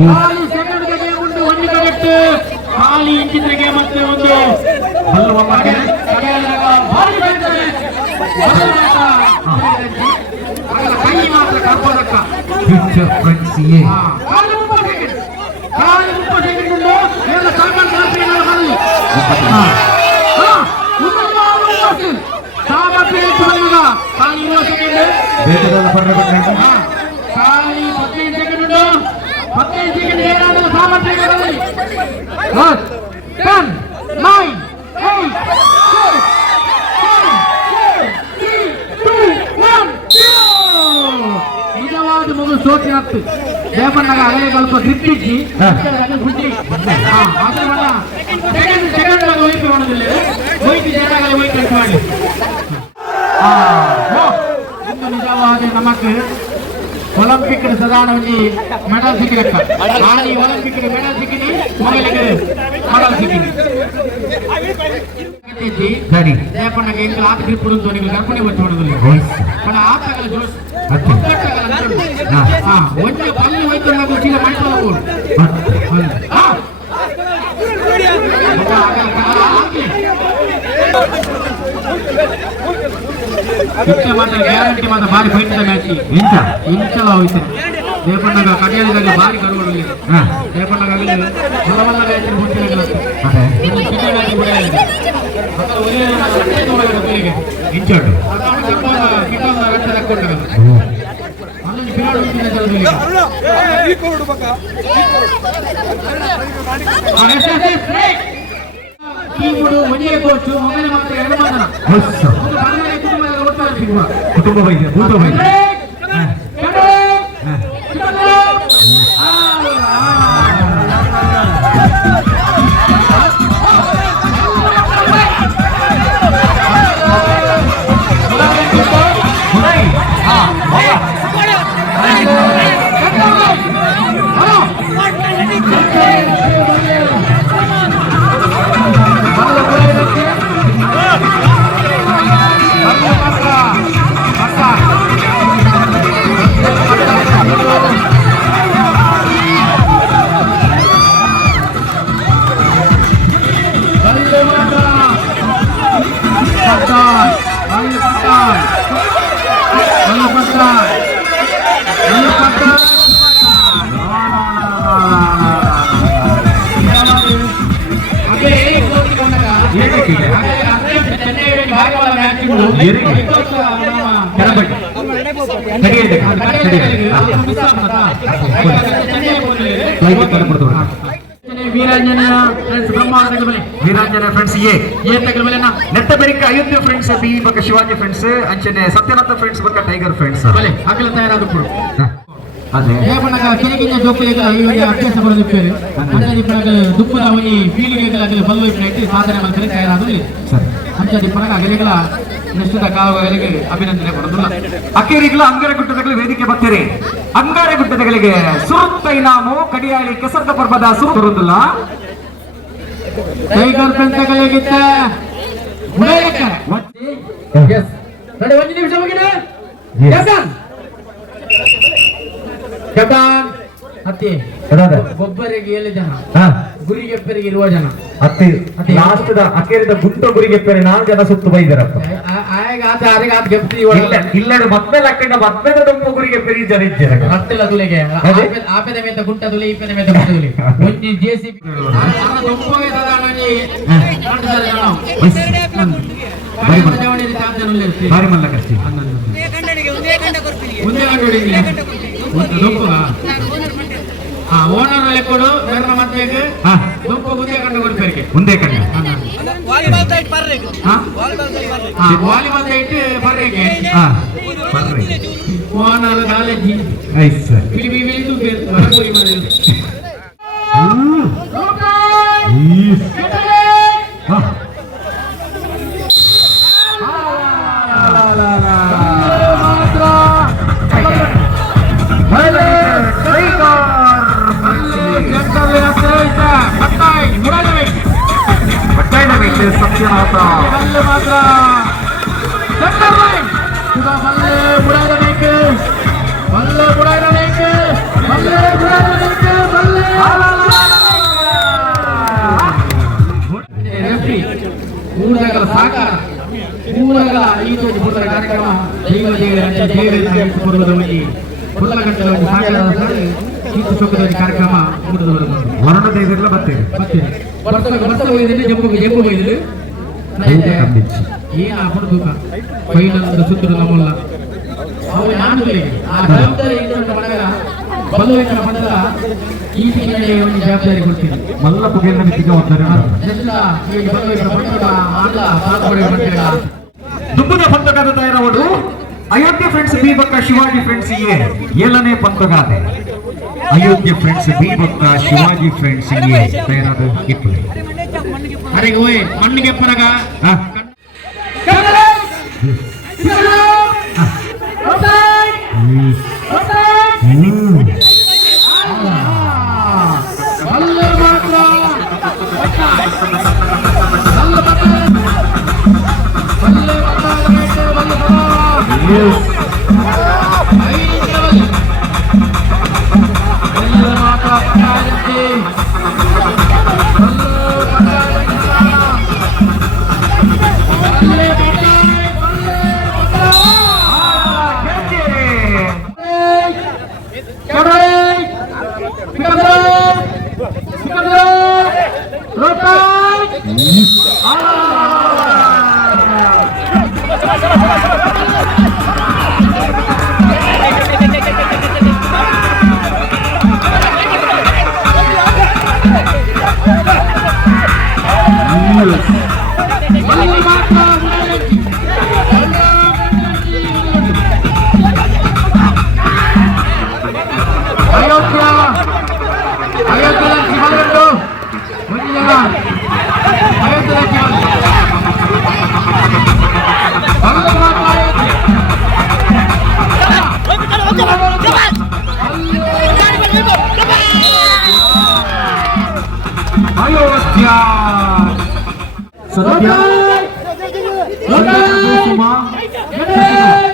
ಖಾಲಿ ಸೆಕೆಂಡ್ಗೆ ಗೇಮ್ ಉಂಟು ಒಂದು ಕರೆಕ್ಟ್ ಖಾಲಿ ಇಂಚಿದ್ರಿಗೆ ಮತ್ತೆ ಒಂದು ಕೈ ಮಾತ್ರ ಕರ್ಕೋದಕ್ಕ ಖಾಲಿ 30 ಸೆಕೆಂಡ್ ಉಂಟು ಎಲ್ಲ ಸಾಮಾನ್ಯ ಖಾಲಿ 20 ಸೆಕೆಂಡ್ ಖಾಲಿ 15 ಸೆಕೆಂಡ್ ಉಂಟು 15 ಸೆಕೆಂಡ್ ಏನಾದರೂ ಸಾಮರ್ಥ್ಯಗಳಲ್ಲಿ 10 9 8 ನಿಜವಾದ ಮಗು ಸೋತಿನತ್ತು ದೇವಣ್ಣಗ ಹಳೆಯ ಸ್ವಲ್ಪ ಗ್ರಿಪ್ಪಿಚ್ಚಿ ಸೆಕೆಂಡ್ ವೈಫ್ ಮಾಡೋದಿಲ್ಲ ವೈಫ್ ಜನಾಗಲೇ ವೈಫ್ ಕಟ್ ಮಾಡಿ ಇನ್ನು ನಿಜವಾದ ನಮಕ್ ಒಲಿಂಪಿಕ್ ಸಾಧಾರಣ ಒಂದು ಮೆಡಲ್ ಸಿಕ್ಕಿರಕ್ಕ ಆಡಿ ಒಲಿಂಪಿಕ್ ಮೆಡಲ್ ಸಿಕ್ಕಿನಿ ಮಗಳಿಗೆ ಮೆಡಲ್ ಸಿಕ್ಕಿನಿ ದೇವಣ್ಣಗೆ ಎಂಕಲ್ ಆಟ ಗ್ರಿಪ್ ಉಂಟು ನೀವು ಕರ್ಕೊಂಡೆ ಬಚ್ಚಿ ಮಾಡೋದಿಲ್ಲ ಕಣ ಆತಗಲ ಜೋಸ್ ಒಂದು ಪಲ್ಲಿ ಹೋಯ್ತು ನಾವು ಚೀಲ ಮಾಡ್ಕೊಳ್ಳಬಹುದು ಮಾತ್ರ ಗ್ಯಾರಂಟಿ ಮಾತ್ರ ಭಾರಿ ಫೈಟ್ ಮ್ಯಾಚ್ ಇಂಚಲ ಹೋಯ್ತು ದೇವಣ್ಣಗ ಕಡಿಯಾಳಿದಾಗ ಭಾರಿ ಕರುಗಳು ದೇವಣ್ಣಗಾಗಲಿ ಹೊಲವಲ್ಲ ಮ್ಯಾಚ್ ಹುಟ್ಟಿನ ಇಂಚೋಡು ಟೀಮುಡು ಒಂದೇ ಕೋಚ್ ಮೊಬೈಲ್ ಮಾತ್ರ ಎರಡು ಮಾತ್ರ ಕುಟುಂಬ ವೈದ್ಯ ಭೂತ ವೈದ್ಯ ವೀರಾಂಜನೇಯ ಫ್ರೆಂಡ್ಸ್ ನೆಟ್ಟ ಬೆರಿಕ ಅಯೋಧ್ಯೆ ಫ್ರೆಂಡ್ಸ್ ಬಿ ಬಕ್ಕ ಶಿವಾಜಿ ಫ್ರೆಂಡ್ಸ್ ಅಂಚನೆ ಸತ್ಯನಾಥ ಫ್ರೆಂಡ್ಸ್ ಬಕ್ಕ ಟೈಗರ್ ಫ್ರೆಂಡ್ಸ್ ಆಗಲ ತಯಾರಾದ ಅದೇ ಕೆಳಗಿನ ಜೋಕಿಗೆ ಅಭ್ಯಾಸ ಬರೆದಿದ್ದೇವೆ ದುಪ್ಪದ ಅವನಿ ಪೀಳಿಗೆಗಳಾಗಲಿ ಬಲ್ಲವೈపు ಸಾಧನೆ ಮಾಡ್ತಾರೆ ತಯಾರಾಗಲಿ ಅಂಚದಿ ಪರಗ ಗೆಲೆಗಳ ನಿಶ್ಚಿತ ಕಾಲಗಳಿಗೆ ಅಭಿನಂದನೆ ಕೊಡೋದಿಲ್ಲ ಅಕ್ಕೇರಿಗಳ ಅಂಗಾರಗುಡ್ಡದಲ್ಲಿ ವೇದಿಕೆ ಬರ್ತೀರಿ ಅಂಗಾರಗುಡ್ಡಗಳಿಗೆ ಸುರುತ್ತ ಇನಾಮು ಕಡಿಯಾಳಿ ಕೆಸರ್ದ ಪರ್ವದ ಸುರುತ್ತರುವುದಿಲ್ಲ ಟೈಗರ್ ಪಂಚಗಳಿಗಿತ್ತ ನೋಡಿ ಒಂದು ನಿಮಿಷ ಮುಗಿದ ಕ್ಯಾಪ್ಟನ್ ಹತ್ತಿ ಒಬ್ಬರಿಗೆ 7 ಜನ ಗುರಿಗೆಪ್ಪರಿಗೆ ಇರುವ ಜನ ಹತ್ತಿ ಲಾಸ್ಟ್ ಅಕ್ಕೇರಿದ ಗುಂಟ ಗುರಿಗೆಪ್ಪರೆ 4 ಜನ ಸುತ್ತು ಬೈದಾರಪ್ಪ ಇಲ್ಲ ಮತ್ತೆ ಲಕ್ಕಂಡ ಮತ್ತೆ ದೊಂಪು ಗುರಿಗೆಪ್ಪರಿ ಜನ ಇದ್ದಾರೆ ಹತ್ತಿಲ್ಲ ತುಳಿಗೆ ಆಪೆದ ಮೇತ ಗುಂಟ ತುಳಿ ಈಪೆದ ಮೇತ ಗುಂಟ ತುಳಿ ಒಂಜಿ ಜೆಸಿಬಿ ದೊಂಪಗೆ ತದಾಣಿ ಭಾರಿ ಮಲ್ಲ ಕರ್ಚಿ ಒಂದೇ ಓನರ್ ಕೊಡು ಬೇರೆ ಮತ್ತೆ ದೊಂಪು ಒಂದೇ ಕಂಡು ಕೊಡ್ಬೇಕು ಒಂದೇ ಕಂಡು ವಾಲಿಬಾಲ್ ಇಟ್ಟು ಬರ್ರಿಗೆ ಓನರ್ ಕಾಲೇಜಿ ಬಿಳಿ ಬಿಳಿದು ಹೊರಗೋಗಿ ಮಾಡಿದ್ರು ಸತ್ಯನಾಥ ಮಾತ್ರ ಊರಗಳ ಸಾಕಾರ ಊರಗಳ ಈ ಕಾರ್ಯಕ್ರಮ ಕಾರ್ಯಕ್ರಮ ವರ್ಣ ದೇವರೆಲ್ಲ ಬರ್ತೇವೆ ಜಂಬು ಬೈದ್ರು ಏನ ತೂಕ ಫೈನಲ್ ಸುತ್ತರು ನಮ್ಮಲ್ಲ ಅವು ನಾನು ಆ ಜವಾಬ್ದಾರಿ ಬಲುವಿನ ಬಂದ ಈ ತಿಂಗಳಿಗೆ ಒಂದು ಜವಾಬ್ದಾರಿ ಕೊಡ್ತೀನಿ ಮಲ್ಲ ಪುಗೆಲ್ಲ ಮಿತಿಗೆ ಹೋಗ್ತಾರೆ ದುಬ್ಬದ ಪಂತಗಾದ ತಯಾರವರು ಅಯೋಧ್ಯೆ ಫ್ರೆಂಡ್ಸ್ ಬಿ ಬಕ್ಕ ಶಿವಾಜಿ ಫ್ರೆಂಡ್ಸ್ ಏಳನೇ ಪಂತಗಾದೆ ಅಯೋಧ್ಯೆ ಫ್ರೆಂಡ್ಸ್ ಬಿ ಬಕ್ಕ ಶಿವಾಜಿ ಫ್ರೆಂಡ್ಸ್ ತಯಾರಾದ ಇಪ್ಪಲೆ ಅರೆಗೆ ಹೋಯ್ ಮಣ್ಣಿಗೆ ಪರಗ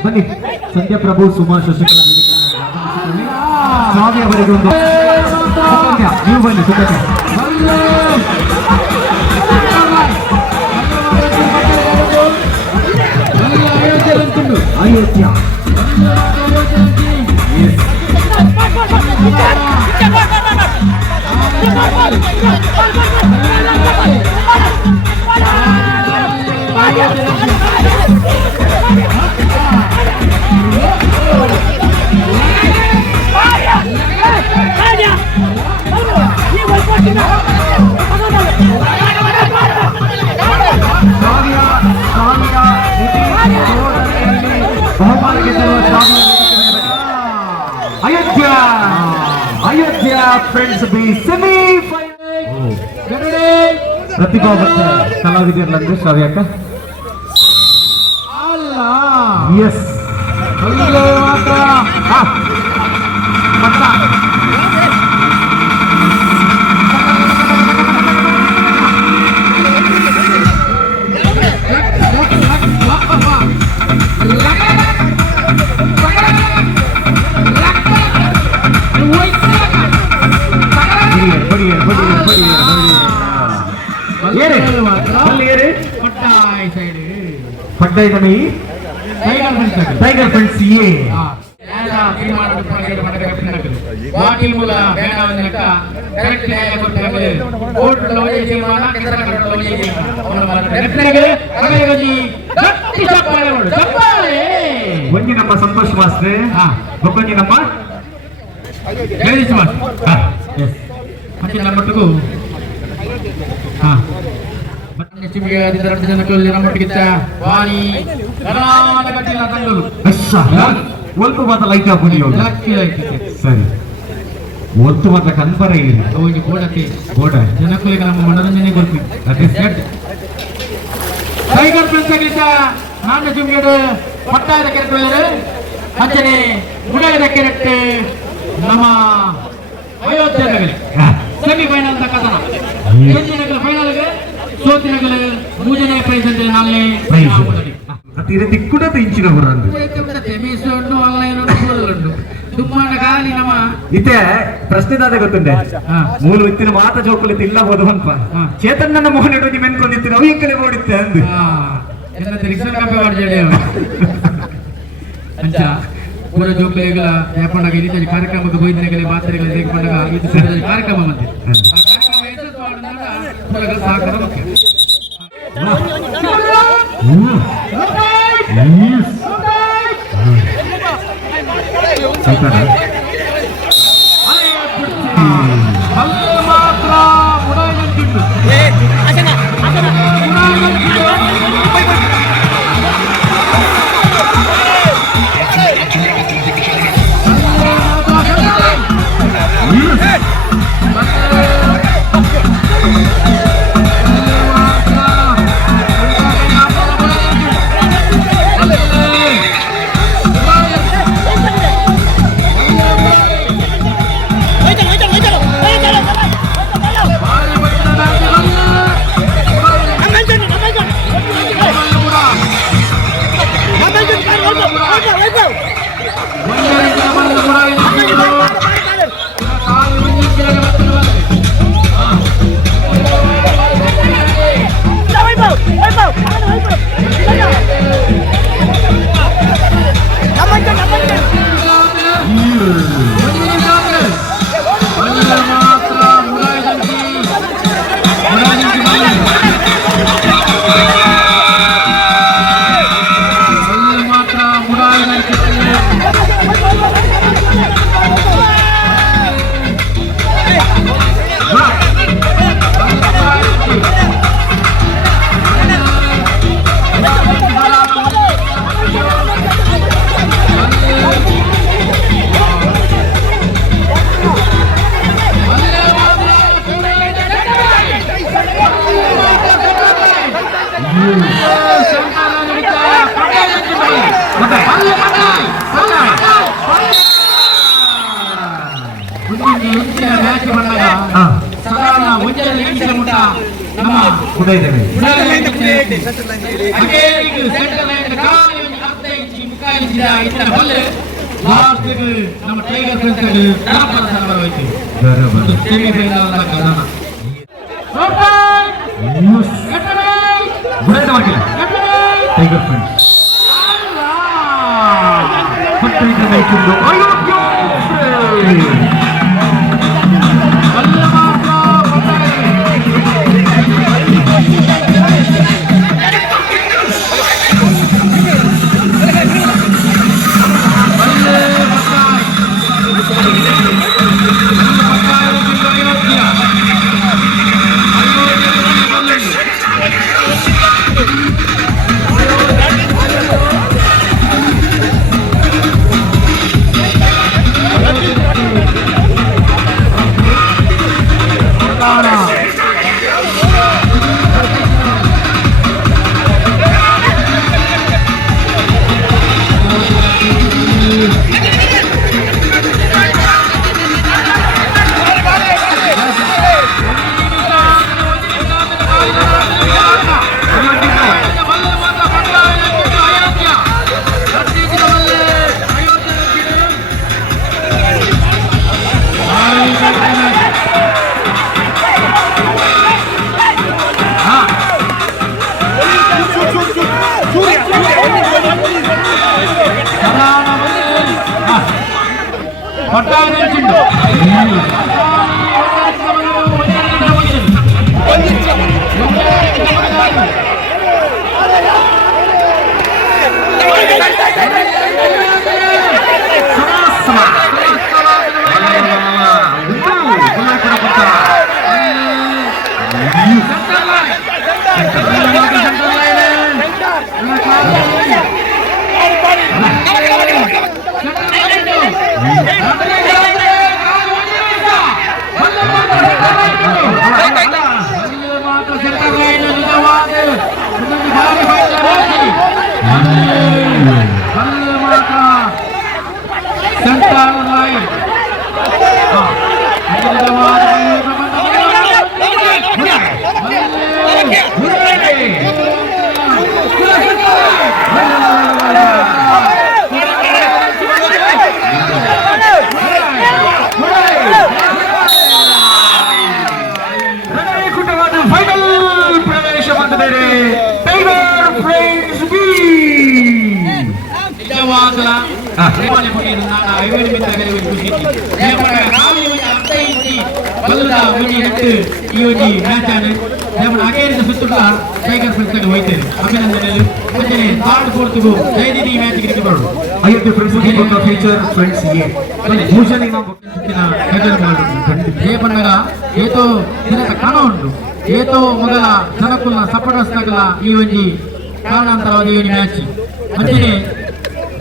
ಬನ್ನಿ ಸಂಧ್ಯಾ ಪ್ರಭು ಸುಮಾ ಶಶಿಕಲಾ ಸ್ವಾಮಿ ಅವರಿಗೆ ಒಂದು ಸುಕನ್ಯಾ, ನೀವು ಬನ್ನಿ ಸುಕನ್ಯಾ. ಅಯೋಧ್ಯ ಬಹುಮಾನ ಗೆದ್ದಿರುವ Ayodhya Ayodhya friends B semifinal ಪ್ರತಿಭಾವಂತ ಕಲಾವಿದರಲ್ಲಂದ್ರೆ ಶ್ರಾವ್ಯಕ್ಕ ಅಲ್ಲ ಎಸ್ ಮಾತ್ರ ಪಟ್ಟಾಯಿದಮಿ ಟೈಗರ್ ಫ್ರೆಂಡ್ಸ್ ಏ వాటిముల వేణావనక కరెక్ట్ లేకపోతే కోర్టులో చేయాలా కేంద్రంలో చేయాలా డెఫినెట్‌గా అగేగజి గట్టి చెప్పాలి ಒಂಜಿ ನಮ್ಮ ಸಂತೋಷ್ ಮಾಸ್ಟರ್ ಒಕ್ಕೊಂಜಿ ನಮ್ಮ ಜಗದೀಶ್ ಮಾಸ್ಟರ್ ಎಸ್ ಮತ್ತೆ ನಮ್ಮಟ್ಟಿಗೂ ಒಲ್ಪು ಮಾತ್ರ ಲೈಟ್ ಹಾಕೊಂಡು ಸರಿ ಒತ್ತು ಮಾತ್ರ ಕನ್ಪರ ಇಲ್ಲ ಗೋಡಕ್ಕೆ ಗೋಡ ಜನಕ್ಕೂ ನಮ್ಮ ಮನೋರಂಜನೆ ಗೊತ್ತಿದೆ ಅದೇ ಸೆಟ್ ಟೈಗರ್ ಪ್ರೆಸ್ ನಾನು ಜುಮ್ಗೆಡು ಪಟ್ಟಾಯದ ಕೆರೆಟ್ ಅಂಚನೆ ಗುಡಗದ ಕೆರೆಟ್ ನಮ್ಮ ಅಯೋಧ್ಯೆಗಳಿಗೆ ಸೆಮಿಫೈನಲ್ ಕಥನ ಗೆದ್ದಿನಗಳು ಫೈನಲ್ಗೆ ಸೋತಿನಗಳು ಮೂರನೇ ಪ್ರೈಸ್ ಅಂತ ನಾಳೆ ಪ್ರೈಸ್ ಅತಿರೆ ತಿಕ್ಕುಡ ತಿಂಚಿನ ಬರಂದು ಸೆಮಿಸೊಂಡು ಆನ್ಲೈನ್ ಉಂಟು ದುಮ್ಮಾನ ಕಾಲಿ ನಮ್ಮ ಇತ್ತೆ ಪ್ರಶ್ನೆ ದಾದ ಗೊತ್ತುಂಡೆ ಮೂಲ ಇತ್ತಿನ ಮಾತ ಜೋಕುಲಿ ಇಲ್ಲ ಹೋದು ಅನ್ಪ ಚೇತನ್ನ ಮೋಹನ್ ಇಡೋದು ಮೆನ್ಕೊಂಡಿತ್ತು ಅವು ಎಕ್ಕಲೆ ಓಡಿತ್ತೆ ಅಂದು ಎಲ್ಲ ರಿಕ್ಷನ್ ಕಪ್ಪೆ ಮಾಡ್ಜೇಳಿ ಅಂಚ ಪೂರ ಜೋಕುಲಿಗಳ ವ್ಯಾಪಾರ ಇರಿತ ಕಾರ್ಯಕ್ರಮಕ್ಕೆ ಬೈದಿನಗಲೆ ಮಾತ್ರೆಗಳ ತೆಗೆದುಕೊಂಡಾಗ ಇದು ಕಾರ್ಯಕ್ರಮ ಮತ್ತೆ ಸಹಕಾರ ಮುಖ್ಯ ಮಾತ್ರ ಮ್ಯಾಚ್ ಬಂದಾಗ ಸಾಧಾರಣ ಒಂದರ ನಿಮಿಷ ಮುಟ ನಮ್ಮ ಉದಯದೇವಿ ಲಾಸ್ಟ್ ನಮ್ಮ ಟೈಗರ್ ಫ್ರೆಂಡ್ಸ್ ಹೋಯ್ತು ಸೆಮಿಫೈನಲ್ ಕದನ ಟೈಗರ್ ಫ್ರೆಂಡ್ಸ್ ಟೈಗರ್ ಫ್ರೆಂಡ್ಸ್ ಹೋಯ್ತೇನೆ ಅಭಿನಂದನೆಗಳು ಮುಂಚೆನೆ ಥರ್ಡ್ ಫೋರ್ತ್ ಜಯದಿನಿ ಮ್ಯಾಚ್ ಗೆ ಬರೋದು ಅಯೋಧ್ಯೆ ಫ್ರೆಂಡ್ಸ್ ಫ್ಯೂಚರ್ ಫ್ರೆಂಡ್ಸ್ ಭೂಷಣಿ రేపనగా ఏతో దినక కణ ఉండు ఏతో మొదల జనకుల సపోర్టర్స్ నగల ఈ ಒಂಜಿ ಕಾರಣಾಂತರವಾದ ಈ ಮ್ಯಾಚ್ ಮಂಚಿನ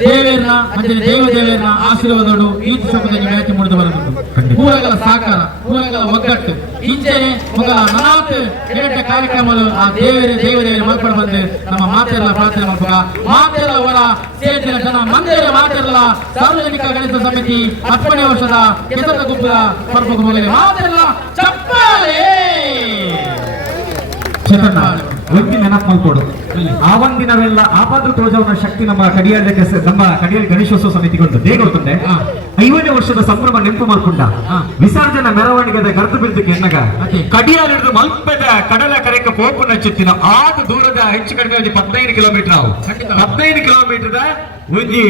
ದೇವೇರ್ನ ಮಂಚಿನ ದೇವದೇವೇರ್ನ ಆಶೀರ್ವಾದಗಳು ಈ ಶೋಕದಲ್ಲಿ ಮ್ಯಾಚ್ ಮುಡಿದು ಬರುವುದು ಪೂರಗಳ ಸಹಕಾರ ಪೂರಗಳ ಒಗ್ಗಟ್ಟು ಇಂಚೆನೆ ಮೊದಲ ನಾಲ್ಕು ಎರಡ ಕಾರ್ಯಕ್ರಮಗಳು ಆ ದೇವದೇವರ ಮಲ್ಕೊಂಡು ಬಂದು ನಮ್ಮ ಮಾತೆಲ್ಲ ಪ್ರಾರ್ಥನೆ ಮಾಡುವಾಗ ಮಾತೆಲ್ಲ ಅವರ ಸೇರಿದ ಜನ ಮಂದಿರ ಮಾತೆಲ್ಲ ಸಾರ್ವಜನಿಕ ಗಣೇಶ ಸಮಿತಿ 10ನೇ ವರ್ಷದ ಕೆಸದ ಗುಬ್ಬರ ಪರ್ವಕ ಹೋಗಲಿ ಮಾತೆಲ್ಲ ಚಪ್ಪಾಳೆ ಒಂದು ನೆನಪು ಮಾಡ್ಕೊಡು ಆ ಒಂದಿನವೆಲ್ಲ ಆಪತ್ತು ತೋಜವನ ಶಕ್ತಿ ನಮ್ಮ ಕಡಿಯಾಳಿ ಗಣೇಶೋತ್ಸವ ಸಮಿತಿಗೊಂಡು ಬೇಗ ಹೋಗ್ತಂಡೆ 5ನೇ ವರ್ಷದ ಸಂಭ್ರಮ ನೆನಪು ಮಾಡ್ಕೊಂಡ ವಿಸರ್ಜನಾ ಮೆರವಣಿಗೆ ಗರ್ತು ಬಿದ್ದಕ್ಕೆ ಎನ್ನಗ ಕಡಿಯಾಳಿ ಮಲ್ಪದ ಕಡಲ ಕರೆಕ ಪೋಪು ನಚ್ಚುತ್ತಿನ ಆದ ದೂರದ ಹೆಚ್ಚು ಕಡಿಮೆ 15 ಕಿಲೋಮೀಟರ್ ಅವು 15 ಕಿಲೋಮೀಟರ್ ಒಂಜಿ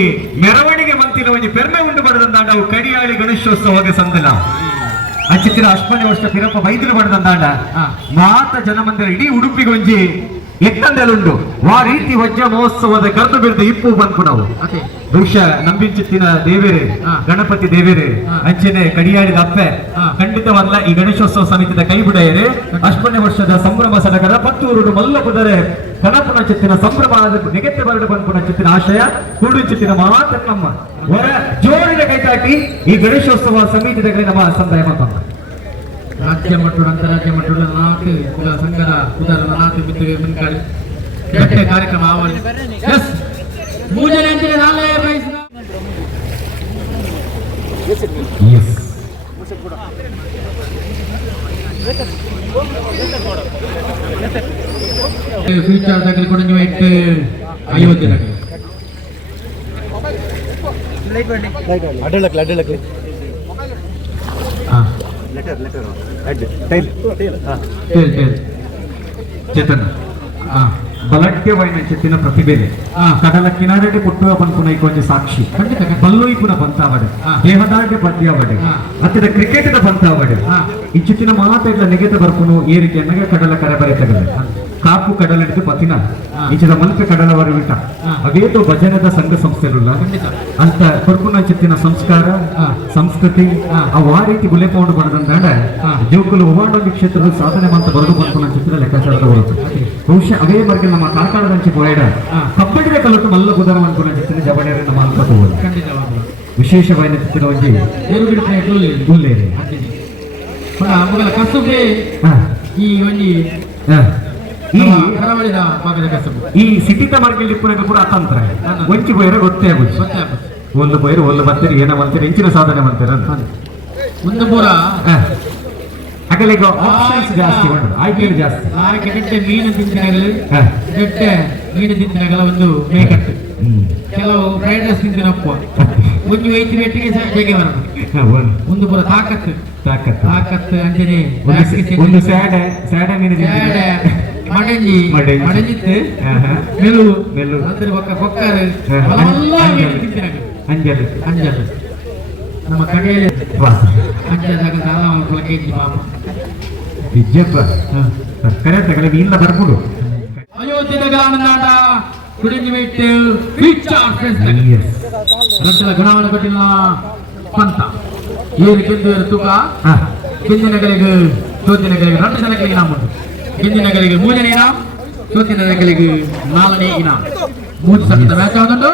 ಮೆರವಣಿಗೆ ಮಂತಿನ ಒಂಜಿ ಪೆರ್ಮೆ ಉಂಟು ಬಡದಂದ ನಾವು ಕಡಿಯಾಳಿ ಗಣೇಶೋತ್ಸವಗೆ ಸಂದಲ ಅಂಚಿತ್ತಿನ 8ನೇ ವರ್ಷ ಪಿರಪ್ಪ ವೈದ್ಯರು ಬಡದಂದಾಂಡ ಮಾತ ಜನಮಂದಿರ ಇಡೀ ಉಡುಪಿಗೆ ಒಂಜಿ ಎತ್ತಂದೆಲುಂಡು ಆ ರೀತಿ ವಜ್ರ ಮಹೋತ್ಸವದ ಗರ್ದು ಬಿಡ್ದು ಇಪ್ಪು ಬಂದ್ಕು ನಾವು ಬಹುಶಃ ನಂಬಿಂಚಿತ್ತಿನ ದೇವೇರೆ ಗಣಪತಿ ದೇವೇರೆ ಅಂಚೆನೆ ಕಡಿಯಾಳಿದ ಅಪ್ಪೆ ಖಂಡಿತವಲ್ಲ ಈ ಗಣೇಶೋತ್ಸವ ಸಮಿತಿದ ಕೈ ಬಿಡೆಯರೆ 8ನೇ ವರ್ಷದ ಸಂಭ್ರಮ ಸಡಗರ ಪತ್ತೂರು ಮಲ್ಲಪುದರೆ ಕನಪುನ ಚಿತ್ತಿನ ಸಂಭ್ರಮ ನೆಗೆತ್ತೆ ಬರಡು ಬಂದ್ಪುನ ಚಿತ್ತಿನ ಆಶಯ ಕೂಡು ಚಿತ್ತಿನ ಮಾತನ್ನಮ್ಮ ಹೊರ ಜೋರಿನ ಕೈತಾಟಿ ಈ ಗಣೇಶೋತ್ಸವ ಸಮಿತಿದ ನಮ್ಮ ಸಂದಾಯ ಮಾತಮ್ಮ ರಾಜ್ಯ ಮಟ್ಟದ ಅಂತಾರಾಜ್ಯ ಮಟ್ಟದ 4 ಸಂಘದ ಉದಾಹರಣೆ 4 ಮಿತ್ರಗೆ ಮುನ್ಕಾಡಿ ಗಟ್ಟೆ ಕಾರ್ಯಕ್ರಮ ಆವಲ್ಲಿ ಎಸ್ ಮೂಜನೆ ಅಂತಿದೆ ನಾಳೆ ಪ್ರೈಸ್ ಎಸ್ ಫ್ಯೂಚರ್ ದಾಖಲೆ ಕೂಡ ನೀವು 50 ದಿನ ಅಡ್ಡಲಕ್ಕೆ ಚೇತನ್ ಬಲಡ್ಯమైన చెట్టిన ప్రతిభేలే కడల కినారెడ్డి పుట్టువ పనుకున్న కొంచెం సాక్షి బల్లు ఇప్పుడు ಬಂತಾವಡೆ ದೇಹದಾಗೆ ಪದ್ಯಾವಡೆ ಅತ್ತಿದ ಕ್ರಿಕೆಟ್ ಬಂತಾವಡೆ ಇಚ್ಚಿನ ಮಾತ ಇಟ್ಲ ನೆಗೆತ ಬರ್ಪುನು ಈ ರೀತಿ ಅನ್ನಗೆ ಕಡಲ ಕರೆ ಬರೆತಗಲೆ ಕಾಪು ಕಡಲಿಡಿದು ಪತಿನ ಈಚಿದ ಮಲ್ಪೆ ಕಡಲವರ ಬಿಟ್ಟ ಅವೇದು ಭಜನದ ಸಂಘ ಸಂಸ್ಥೆಗಳ ಅಂತ ಕೊರ್ಪುನ ಚಿತ್ತಿನ ಸಂಸ್ಕಾರ ಸಂಸ್ಕೃತಿ ಅವು ಆ ರೀತಿ ಗುಲೆಪೌಂಡು ಬಡದಂದಾಡ ಜೋಕುಲು ಉವಾಂಡೋಗಿ ಕ್ಷೇತ್ರದ ಸಾಧನೆ ಮಂತ ಬರಡು ಬಂದ್ಪುನ ಚಿತ್ರ ಲೆಕ್ಕಾಚಾರದ ಬರುತ್ತೆ ಬಹುಶಃ ಅವೇ ಬರ್ಗೆ ನಮ್ಮ ಕಾರ್ಕಳದಂಚಿ ಪೋಯಡ ಕಬ್ಬಡಿದ ಕಲಟ್ಟು ಮಲ್ಲ ಕುದರ ಅನ್ಕೊಂಡ ಚಿತ್ರ ಜಬಡೇರಿ ನಮ್ಮ ಅನ್ಕೋಬಹುದು ವಿಶೇಷವಾದ ಚಿತ್ರ ಒಂಜಿ ಗುಲ್ಲೇರಿ ಮುಗಲ ಕಸುಬೆ ಈ ಒಂಜಿ ಈ ಕರಾವಳಿದ ಭಾಗದ ಕಸುಬು ಈ ಸಿಟಿದ ಮಾರ್ಕೆಟ್ ಪೂರ ಅತಂತ್ರ ಒಂಚಿ ಪೋಯರ ಗೊತ್ತೇ ಆಗುದು ಒಂದು ಪೋಯರು ಒಂದು ಬರ್ತೀರಿ ಏನೋ ಮಾಡ್ತೀರಿ ಹೆಂಚಿನ ಸಾಧನೆ ಮಾಡ್ತೀರ ಒಂದು ಪೂರ ಹಾಗಲೀಗ ಆಪ್ಷನ್ಸ್ ಜಾಸ್ತಿ ಉಂಟು ಆಯ್ಕೆಗಳು ಜಾಸ್ತಿ ಆಯ್ಕೆ ಗಟ್ಟೆ ಮೀನು ತಿಂದಿನಾಗಲಿ ಗಟ್ಟೆ ಮೀನು ತಿಂದಿನಾಗಲ ಒಂದು ಮೇಕಟ್ಟು ಕೆಲವು ಫ್ರೈಡ್ ರೈಸ್ ತಿಂದಿನಪ್ಪ ಒಂದು ವೈದ್ಯ ಮೆಟ್ಟಿಗೆ ಹೇಗೆ ಬರೋದು ಒಂದು ಪೂರ ತಾಕತ್ತು ಅಂಜನೆ ಒಂದು ಸ್ಯಾಡ ಮೀನು ಮಡಂಜಿ ಮಡಂಜಿತ್ತು ಮೆಲು ಅದ್ರ ಕೊಕ್ಕರು ಅಂಜಲು ನಮ್ಮ ಕಡೆಯಲ್ಲಿ ಅಂಜದಾಗ ಒಂದು ಕೆಜಿ ಪಾಪ ವಿದ್ಯಪ್ಪ ಕರೆಕ್ಟ್ ಇಲ್ಲ ಬರ್ಬೋದು ಅಯೋಧ್ಯದ ಗ್ರಾಮನಾಟ ಕುಡಿಂಗಿಮೆಟ್ಟು ರಟ್ಟದ ಗುಣವನ್ನು ಕೊಟ್ಟಿಲ್ಲ ಪಂತ ಏರು ಗೆದ್ದು ತೂಕ ಗೆದ್ದಿನಗಳಿಗೆ ಚೋತಿನಗಳಿಗೆ 2 ಜನಗಳಿಗೆ ಇನಾಮ್ ಉಂಟು ಗೆದ್ದಿನಗಳಿಗೆ 3 ಜನ ಇನಾಮ್ ಚೋತಿನಗಳಿಗೆ 4ನೇ ಇನಾಮ್ 3 ಸತತ ಮ್ಯಾಚ್ ಆಗುತ್ತುಂಟು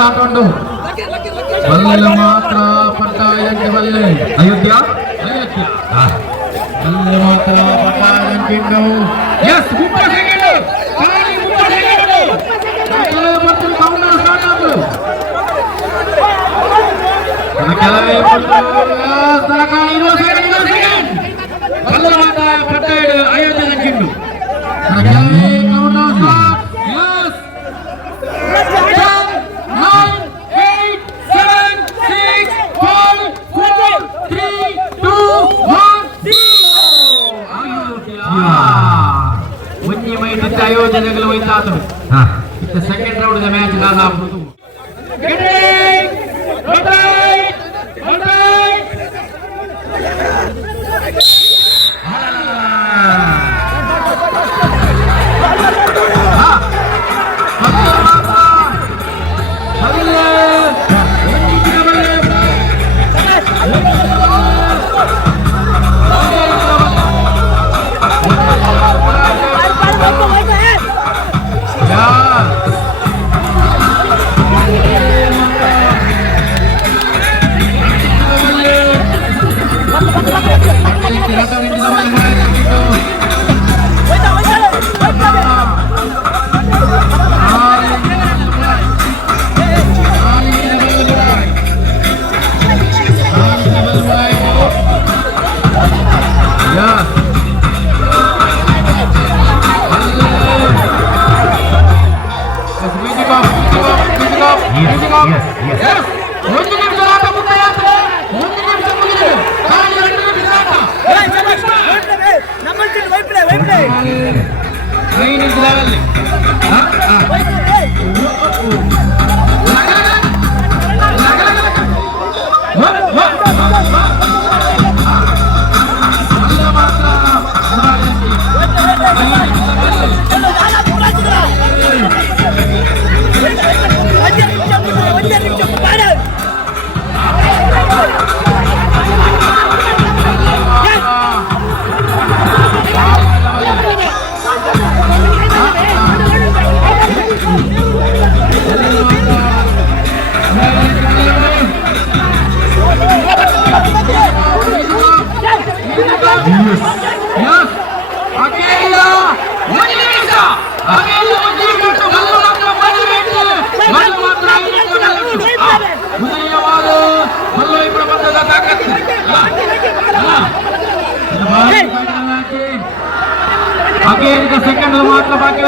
ಹಾಕೊಂಡು ಬಲ್ಲೆ ಮಾತ್ರ ಪಟ್ಟಾಯಂತೆ ಬಲ್ಲೆ ಅಯೋಧ್ಯ ಬಲ್ಲೆ ಮಾತ್ರ ಪಟ್ಟಾಯಂತೆ ಎಸ್ ಕೆಲವೇ ಬಲ್ಲೆ ಮಾತ್ರ ಪಟ್ಟಾಯ ಅಯೋಧ್ಯ ನಂಚಿಂಡು ಮತ್ತೆ ಆಯೋಜನೆಗಳು ಹೋಯ್ತಾ ಸೆಕೆಂಡ್ ರೌಂಡ್ ಮ್ಯಾಚ್ ಗಾಜಾಪುರದು ಸೆಕೆಂಡ್ ಮಾತ್ರ ಬಾಕಿ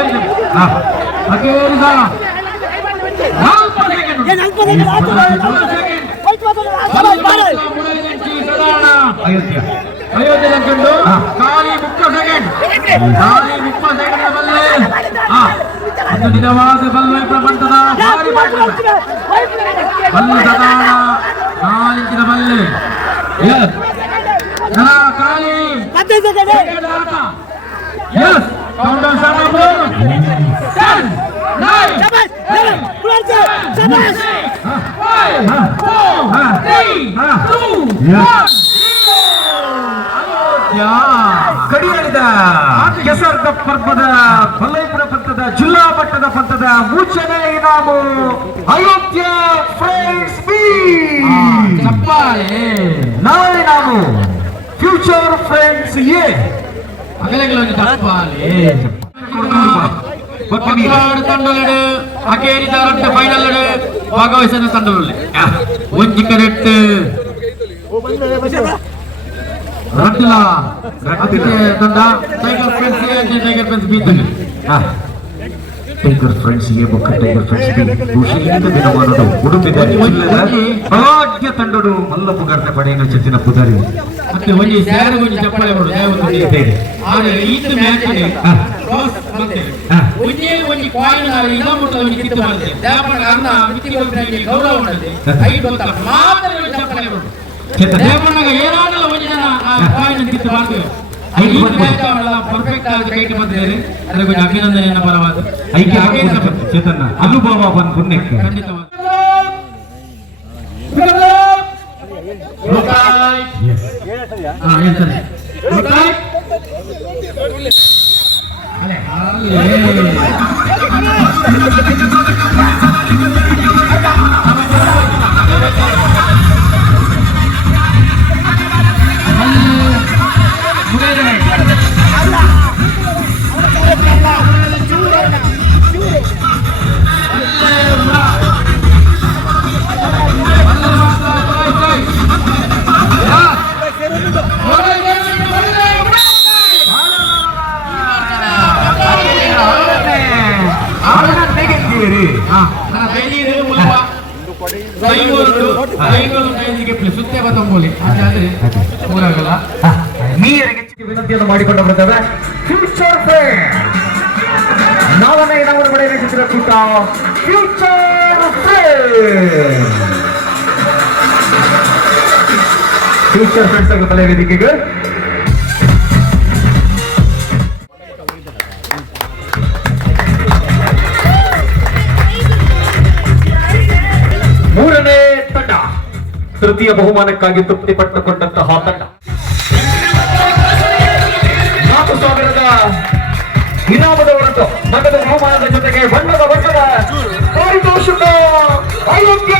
ಅಯೋಧ್ಯೆ ಕಂಡು ಖಾಲಿ 30 ಸೆಕೆಂಡ್ ಬಲ್ಲೆ ಒಂದು ನಿಜವಾದ ಬಲ್ಲೆ ಪ್ರಪಂಚದ ಭಾರಿ ಬಲ್ಲೆ ಸದಾನ 4 ಇಂಚಿನ ಬಲ್ಲೆ ಖಾಲಿ 15 ಸೆಕೆಂಡ್ ಆಟ Yes, countdown start number 10, 9, 8, 7, 5, 4, 3, 2, 1. ಕಡಿಯಾಳಿದ ಕೆಸರ್ದ ಪರ್ವದ ಬಲ್ಲೈಪುರ ಪಂಥದ ಜಿಲ್ಲಾ ಮಟ್ಟದ ಪಂಥದ ಮೂಚನೆ ಇನಾಮು ಅಯೋಧ್ಯ ಫ್ರೆಂಡ್ಸ್ ಬಿ ಚಪ್ಪಾಳೆ ನಾಳೆ ನಾವು ಫ್ಯೂಚರ್ ಫ್ರೆಂಡ್ಸ್ ಎ ತಂಡಗಳು ಅಕೇರಿದಾರಂತೆ ಫೈನಲ್ ಭಾಗವಹಿಸಿದ ತಂಡಗಳಲ್ಲಿ ಒಂಜಿ ಕರೆಕ್ಟ್ ರಡ್ಲ ತಂಡ tiger friends A tiger friends B tiger friends A ಬೊಕ್ಕ ಟೈಗರ್ ಫ್ರೆಂಡ್ಸ್ ಬಿ ಖುಷಿಯಿಂದ ದಿನಮಾನದ ಉಡುಪಿದ ಭಾಗ್ಯ ತಂಡಡು ಮಲ್ಲಪುಗರ್ನ ಪಡೆಯನ್ನು ಚೆತ್ತಿನ ಪುದಾರಿ ಮತ್ತೆ ಒಂಜಿ ಸ್ಯಾರು ಒಂಜಿ ಚಪ್ಪಳೆ ಮಾಡೋದು ಆದರೆ ಈತ ಮ್ಯಾಚ್ ಮತ್ತೆ ಒಂಜಿ ಕಾಯಿನ್ ಇದಮುಟ್ಟ ಒಂಜಿ ಕಿತ್ತು ಮಾಡಿದೆ ದಾಪನ ಅನ್ನ ಮಿತಿ ಹೋಗಿ ಗೌರವ ಮಾಡಿದೆ ಐದು ಅಂತ ಮಾತ್ರ ಒಂಜಿ ಚಪ್ಪಳೆ ಮಾಡೋದು ದೇವಣ್ಣಗ ಏನಾಗಲ್ಲ ಒಂಜಿ ಜನ ಆ ಕಾಯಿನ್ ಕಿತ್ತು ಮಾಡ್ತೇವೆ ಪರ್ಫೆಕ್ಟ್ ಆಗಿ ಕೈಗೆ ಬಂದಿದ್ದಾರೆ ಅದಕ್ಕೆ ಅಭಿನಂದನೆಯನ್ನ ಪರವಾದ ಚೇತನ ಅನುಭವ ಬಂದು ಪುಣ್ಯಕ್ಕೆ ಖಂಡಿತವಾಗಿ ವಿನಂತಿಯನ್ನು ಮಾಡಿಕೊಂಡು ಬರ್ತವೆ ಫ್ಯೂಚರ್ ಫ್ರೆಂಡ್ಸ್ ನಾಲ್ಕನೇ ಇನಾಮವನ್ನು ಪಡೆಯುವ ಚಿತ್ರಕೂಟ ಫ್ಯೂಚರ್ ಫ್ರೆಂಡ್ಸ್ ಆಗಿ ಬಲ ವೇದಿಕೆಗೆ ಮೂರನೇ ತಂಡ ತೃತೀಯ ಬಹುಮಾನಕ್ಕಾಗಿ ತೃಪ್ತಿಪಟ್ಟುಕೊಂಡಂತಹ ತಂಡ 4,000 ಇನಾಮದ ಹೊರತು ನಗದು ಬಹುಮಾನದ ಜೊತೆಗೆ ಬಣ್ಣದ ಪಾರಿತೋಷಕ ಅಯೋಗ್ಯ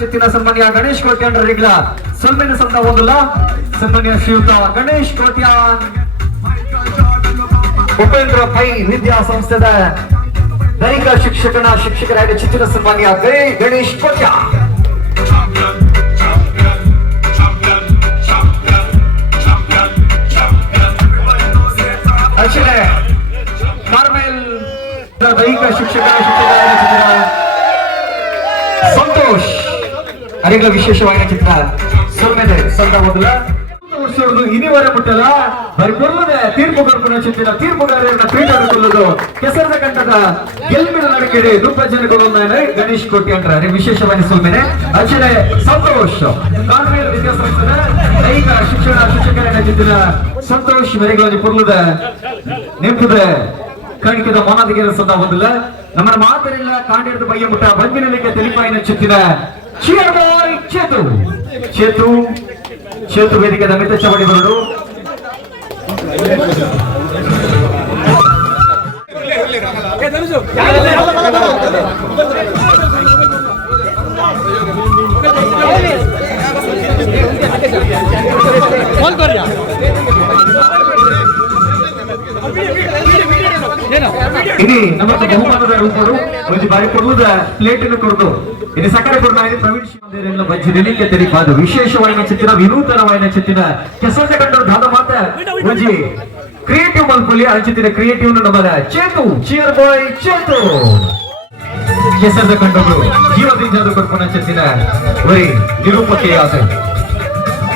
ಚಿತ್ತಿನ ಸನ್ಮಾನ್ಯ ಗಣೇಶ್ ಕೋಟ್ಯಾನ್ ರಿಗ್ಲ ಸನ್ಮಾನ್ಯ ಸಂತ ಹೊಂದಲ್ಲ ಸನ್ಮಾನ್ಯ ಶ್ರೀಯುತ ಗಣೇಶ್ ಕೋಟ್ಯಾನ್ ಉಪೇಂದ್ರ ಪೈ ವಿದ್ಯಾ ಸಂಸ್ಥೆದ ದೈಹಿಕ ಶಿಕ್ಷಕರಾದ ಚಿತ್ತಿನ ಸನ್ಮಾನ್ಯ ಗಣೇಶ್ ಕೋಟ್ಯಾನ್ ಅಕ್ಷರೆ ಕಾರ್ಮೆಲ್ ದೈಹಿಕ ಶಿಕ್ಷಕರಾದ ಸಂತೋಷ್ ಅರಿಗ ವಿಶೇಷವಾಗಿ ಚಿತ್ರ ಸೊಮ್ಮೆದೆ ಸಂತ ಮೊದಲ ವರ್ಷದ್ದು ಇನಿವರೆ ಮುಟ್ಟಲ್ಲ ಬರಿ ಕೊಲ್ಲದೆ ತೀರ್ಪು ಕರ್ಪುನ ಚಿತ್ರ ತೀರ್ಪುಗಾರರನ್ನ ಪೀಠಕೊಳ್ಳೋದು ಕೆಸರದ ಕಂಠದ ಗೆಲ್ಮಿನ ನಡಕೆಡೆ ದುಪ್ಪಜನಗೊಳ್ಳೊಂದಾನೆ ಗಣೇಶ್ ಕೋಟ್ಯಾನ್ರ ಅರೆ ವಿಶೇಷವಾಗಿ ಸೊಮ್ಮೆನೆ ಅಚಲೆ ಸಂತೋಷ್ ಕಾನ್ವೇರ್ ವಿದ್ಯಾಸಂಸ್ಥೆದ ದೈಹಿಕ ಶಿಕ್ಷಕರ ಚಿತ್ರ ಸಂತೋಷ್ ಮೆರೆಗಳಲ್ಲಿ ಪುರ್ಲದ ನೆಂಪುದ ಕಾಣಿಕೆದ ಮೊನದಿಗೆ ಸಂತ ಮೊದಲ ನಮ್ಮ ಮಾತರಿಲ್ಲ ಕಾಂಡಿರದ ಬಯ್ಯ ಮುಟ್ಟ ಬಂದಿನಲಿಕ್ಕೆ ತೆಲಿಪಾಯಿನ ಚಿತ್ತಿನ ಚಿಯರ್ ಬಾಯ್ ಚೇತು ವೇದಿಕೆದ ಮಿತ ಚವಡಿ ಬರಡು ఇది ನಮ್ಮದು ಬಹುಮಾನದ ರೂಪರು ಒಂದು ಬಾರಿ ಕೊಡುವುದ ಪ್ಲೇಟ್ ಅನ್ನು ಕೊಡುದು ಇದು ಸಕ್ಕರೆ ಕೊಡ್ನಾಗಿ ಪ್ರವೀಣ್ ಶಿವಂದೇರನ್ನು ಬಜ್ಜಿರಲಿಕ್ಕೆ ತೆರಿಪಾದು ವಿಶೇಷವಾದ ಚಿತ್ರ ವಿನೂತನವಾದ ಚಿತ್ರ ಕೆಸದ ಕಂಡರು ದಾದ ಮಾತ ಒಂಜಿ ಕ್ರಿಯೇಟಿವ್ ಮಲ್ಪಲ್ಲಿ ಆ ಚಿತ್ರ ಕ್ರಿಯೇಟಿವ್ ನಮ್ಮದ ಚೇತು ಚಿಯರ್ ಬಾಯ್ ಚೇತು ಕೆಸದ ಕಂಡರು ಜೀವದಿಂದ ಕೊಡ್ಕೊಂಡ ಚಿತ್ರ ವೈ ನಿರೂಪಕ್ಕೆ ಆಸೆ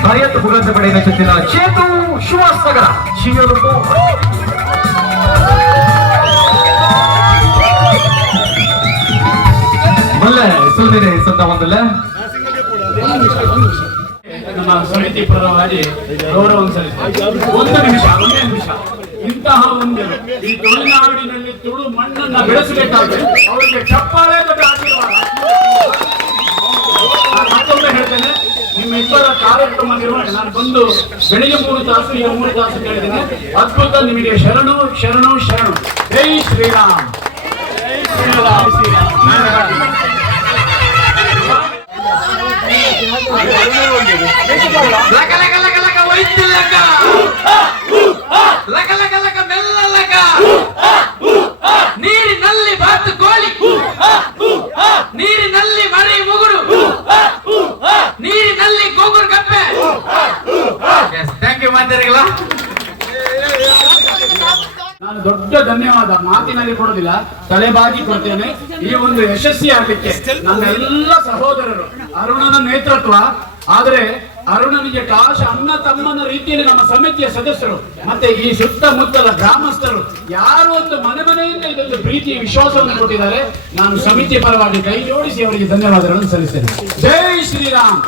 ಭಾರತ ಪುಗಂತ ಪಡೆದ ಚಿತ್ರ ಚೇತು ಶಿವಾಸ್ನಗರ ಚಿಯರ್ ಸುಲ್ಮೇನೆ ಸಂತ ಒಂದಲ್ಲ ನಮ್ಮ ಸಮಿತಿ ಪರವಾಗಿ ಗೌರವ ಒಂದೇ ನಿಮಿಷ ಇಂತಹ ಒಂದು ಈ ತುಳುನಾಡಿನಲ್ಲಿ ತುಳು ಮಣ್ಣನ್ನ ಬೆಳೆಸಬೇಕಾದ್ರೆ ಅವರಿಗೆ ಚಪ್ಪಾಳೆ ದೊಡ್ಡ ಆಶೀರ್ವಾದ. ಮತ್ತೊಮ್ಮೆ ಹೇಳ್ತೇನೆ, ನಿಮ್ಮ ಇಬ್ಬರ ಕಾರ್ಯಕ್ರಮ ನಿರ್ವಹಣೆ ನಾನು ಬಂದು ಬೆಳಿಗ್ಗೆ 3 ತಾಸು ಈಗ 3 ತಾಸು ಕೇಳಿದ್ದೇನೆ. ಅದ್ಭುತ. ನಿಮಗೆ ಶರಣು ಶರಣು ಶರಣು. ಜೈ ಶ್ರೀರಾಮ್. ಜೈ ಶ್ರೀರಾಮ್. ನೀರಿನಲ್ಲಿ ಬಾತು ಕೋಳಿ, ನೀರಿನಲ್ಲಿ ಮರಿ ಮುಗುಡು, ನೀರಿನಲ್ಲಿ ಗೋಗುರು ಕಪ್ಪೆ. ಥ್ಯಾಂಕ್ ಯು ಮಾತಾಡಿಲ್ಲ. ನಾನು ದೊಡ್ಡ ಧನ್ಯವಾದ ಮಾತಿನಲ್ಲಿ ಕೊಡೋದಿಲ್ಲ, ತಲೆಬಾಗಿ ಕೊಡ್ತೇನೆ. ಈ ಒಂದು ಯಶಸ್ವಿ ಆಗಲಿಕ್ಕೆ ನನ್ನ ಎಲ್ಲ ಸಹೋದರರು, ಅರುಣನ ನೇತೃತ್ವ, ಆದರೆ ಅರುಣನಿಗೆ ಕಾಶ ಅಣ್ಣ ತಮ್ಮನ ರೀತಿಯಲ್ಲಿ ನಮ್ಮ ಸಮಿತಿಯ ಸದಸ್ಯರು ಮತ್ತೆ ಈ ಸುತ್ತಮುತ್ತಲ ಗ್ರಾಮಸ್ಥರು ಯಾರು ಒಂದು ಮನೆಯಿಂದ ಇದೊಂದು ಪ್ರೀತಿ ವಿಶ್ವಾಸವನ್ನು ಕೊಟ್ಟಿದ್ದಾರೆ. ನಾನು ಸಮಿತಿ ಪರವಾಗಿ ಕೈ ಜೋಡಿಸಿ ಅವರಿಗೆ ಧನ್ಯವಾದಗಳನ್ನು ಸಲ್ಲಿಸ್ತೇನೆ. ಜೈ ಶ್ರೀರಾಮ್.